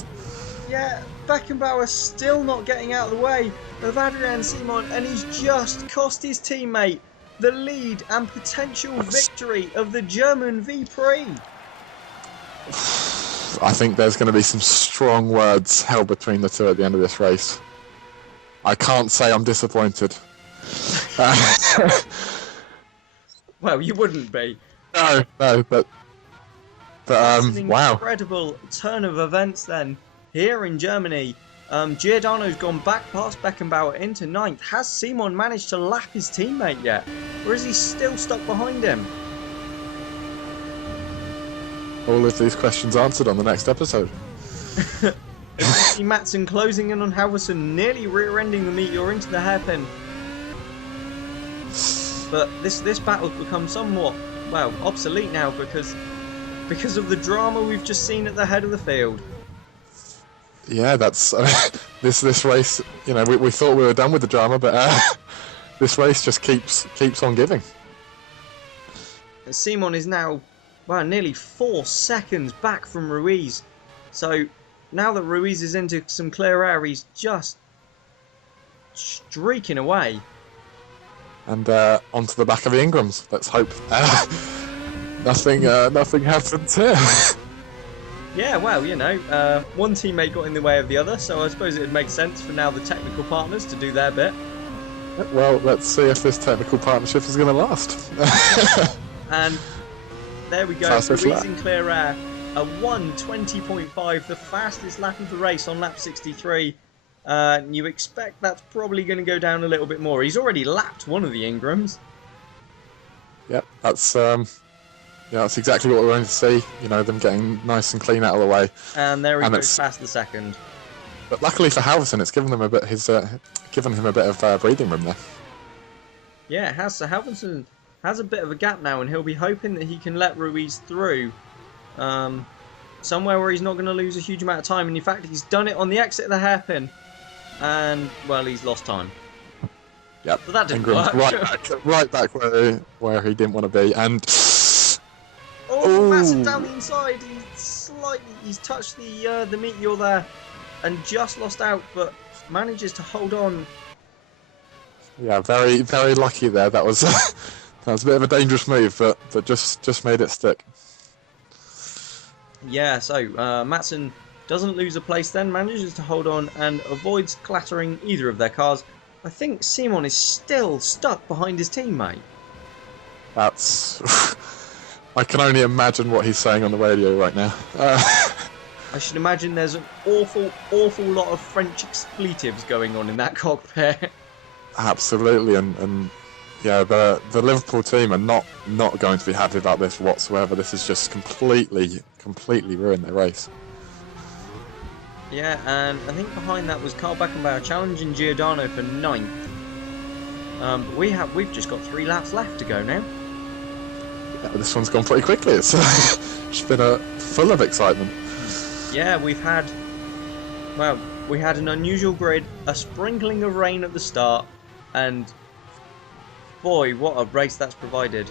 Yeah, Beckenbauer still not getting out of the way of Adrian Simon, and he's just cost his teammate the lead and potential victory of the German V-Prix. I think there's going to be some strong words held between the two at the end of this race. I can't say I'm disappointed. Well, you wouldn't be. No, but wow. Incredible turn of events then here in Germany. Giordano's gone back past Beckenbauer into 9th. Has Simon managed to lap his teammate yet? Or is he still stuck behind him? All of these questions answered on the next episode. Matson closing in on Halverson, nearly rear-ending the Meteor into the hairpin. But this battle's become somewhat, well, obsolete now because of the drama we've just seen at the head of the field. Yeah, that's this race. You know, we thought we were done with the drama, but this race just keeps on giving. Simon is now, well, nearly 4 seconds back from Ruiz. So now that Ruiz is into some clear air, he's just streaking away. And onto the back of the Ingrams. Let's hope nothing happens here. Yeah, well, you know, one teammate got in the way of the other, so I suppose it would make sense for now the technical partners to do their bit. Well, let's see if this technical partnership is going to last. And there we go, Ruiz in clear air, a 1:20.5, the fastest lap of the race on lap 63. You expect that's probably going to go down a little bit more. He's already lapped one of the Ingrams. Yep, that's exactly what we're going to see. You know, them getting nice and clean out of the way. And there he goes past the second. But luckily for Halverson, it's given him a bit of breathing room there. Yeah, it has. So Halverson has a bit of a gap now, and he'll be hoping that he can let Ruiz through somewhere where he's not going to lose a huge amount of time. And in fact, he's done it on the exit of the hairpin, and well, he's lost time. Yep. But that didn't work. Right back where he didn't want to be, and. Oh, Matson down the inside. He's touched the Meteor there, and just lost out, but manages to hold on. Yeah, very very lucky there. That was that was a bit of a dangerous move, but just made it stick. Yeah, so Matson doesn't lose a place then, manages to hold on and avoids clattering either of their cars. I think Simon is still stuck behind his teammate. That's. I can only imagine what he's saying on the radio right now. I should imagine there's an awful lot of French expletives going on in that cockpit. Absolutely, and yeah, the Liverpool team are not going to be happy about this whatsoever. This has just completely ruined their race. Yeah, and I think behind that was Carl Beckenbauer challenging Giordano for 9th. But we've just got 3 laps left to go now. Yeah, this one's gone pretty quickly. It's been full of excitement. Yeah, we had an unusual grid, a sprinkling of rain at the start, and boy, what a race that's provided.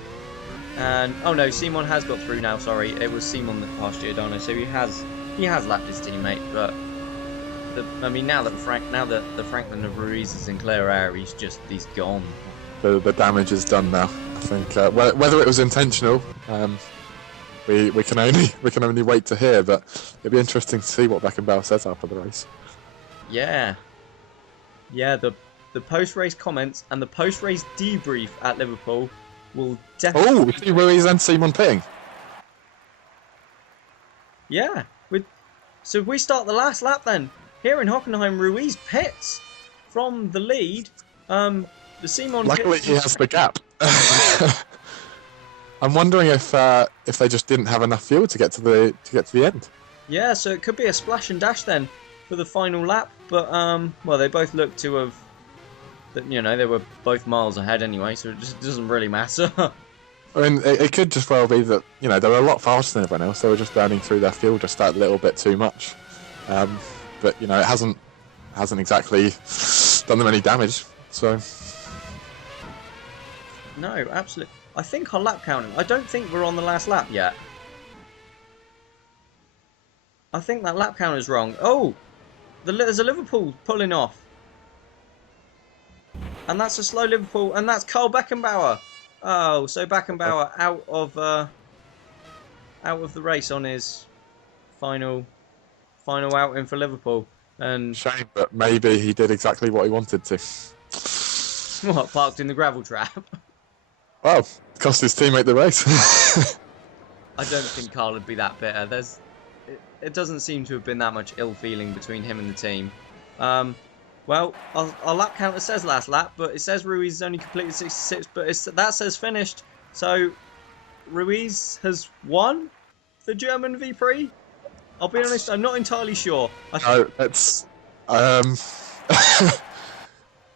And oh no, Simon has got through now. Sorry, it was Simon that passed Giordano, so he has lapped his teammate. But now that the Franklin of Ruiz is in clear air, he's gone. The damage is done now. I think whether it was intentional, we can only wait to hear. But it'd be interesting to see what Beckenbauer says after the race. Yeah, Yeah, the post-race comments and the post-race debrief at Liverpool will definitely... Oh, we see Ruiz and Simon pitting. Yeah. So if we start the last lap then, here in Hockenheim, Ruiz pits from the lead. The Simon Luckily, pits... he has the gap. I'm wondering if they just didn't have enough fuel to get to the end. Yeah, so it could be a splash and dash then for the final lap. But well, they both look to have... You know, they were both miles ahead anyway, so it just doesn't really matter. I mean, it could just well be that, you know, they were a lot faster than everyone else. They were just burning through their fuel just that little bit too much. But, you know, it hasn't exactly done them any damage. So no, absolutely. I think our lap counting... I don't think we're on the last lap yet. I think that lap count is wrong. Oh! There's a Liverpool pulling off. And that's a slow Liverpool, and that's Carl Beckenbauer. Oh, so Beckenbauer out of the race on his final outing for Liverpool. And shame, but maybe he did exactly what he wanted to. What, parked in the gravel trap? Well, cost his teammate the race. I don't think Carl would be that bitter. It doesn't seem to have been that much ill feeling between him and the team. Well, our lap counter says last lap, but it says Ruiz has only completed 66, but that says finished. So, Ruiz has won the German V-Prix? I'll be honest, I'm not entirely sure. No, it's... Well,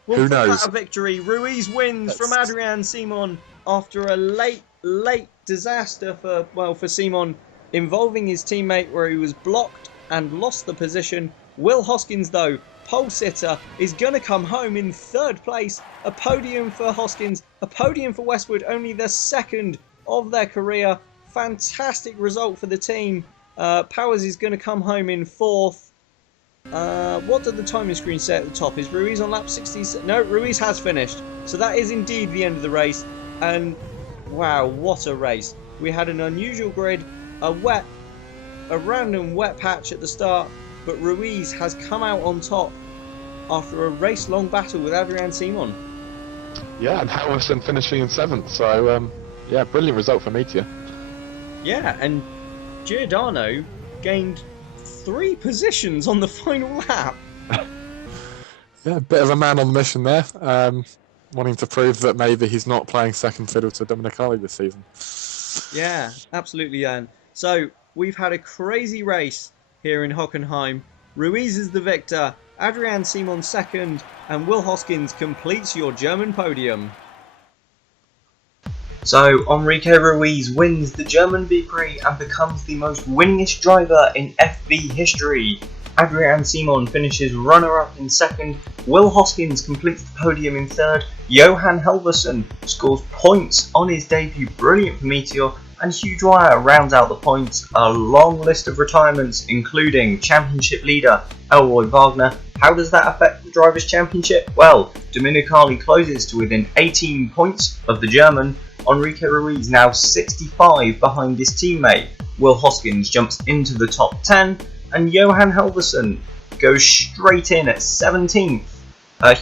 who knows? A victory. Ruiz wins from Adrian Simon after a late disaster for Simon, involving his teammate where he was blocked and lost the position. Will Hoskins, though, pole sitter, is going to come home in third place. A podium for Hoskins, a podium for Westwood, only the second of their career. Fantastic result for the team. Powers is going to come home in fourth. What did the timing screen say at the top? Is Ruiz on lap 60? No, Ruiz has finished. So that is indeed the end of the race. And wow, what a race. We had an unusual grid, a random wet patch at the start, but Ruiz has come out on top after a race-long battle with Adrian Simon. Yeah, and Halverson finishing in 7th, so yeah, brilliant result for Meteor. Yeah, and Giordano gained 3 positions on the final lap. Yeah, a bit of a man on the mission there, wanting to prove that maybe he's not playing second fiddle to Dominicali this season. Yeah, absolutely, Jan. So, we've had a crazy race here in Hockenheim. Ruiz is the victor, Adrian Simon second, and Will Hoskins completes your German podium. So, Enrique Ruiz wins the German V-Prix and becomes the most winningest driver in FV history. Adrian Simon finishes runner-up in second, Will Hoskins completes the podium in third, Johan Halverson scores points on his debut, brilliant for Meteor, and Hugh Dwyer rounds out the points. A long list of retirements, including championship leader Elroy Wagner. How does that affect the Drivers' Championship? Well, Dominicali closes to within 18 points of the German. Enrique Ruiz now 65 behind his teammate. Will Hoskins jumps into the top 10, and Johan Halverson goes straight in at 17th.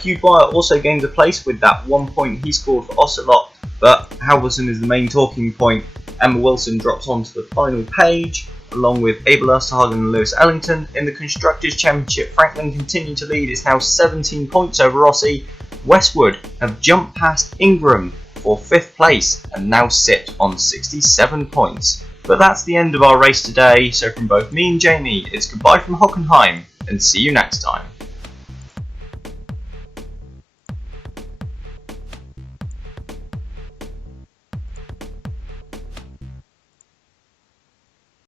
Hugh Dwyer also gains a place with that 1 point he scored for Ocelot, but Halverson is the main talking point. Emma Wilson drops onto the final page, along with Abel Osterhagen and Lewis Ellington. In the Constructors' Championship, Franklin continued to lead. It's now 17 points over Rossi. Westwood have jumped past Ingram for 5th place and now sit on 67 points. But that's the end of our race today, so from both me and Jamie, it's goodbye from Hockenheim, and see you next time.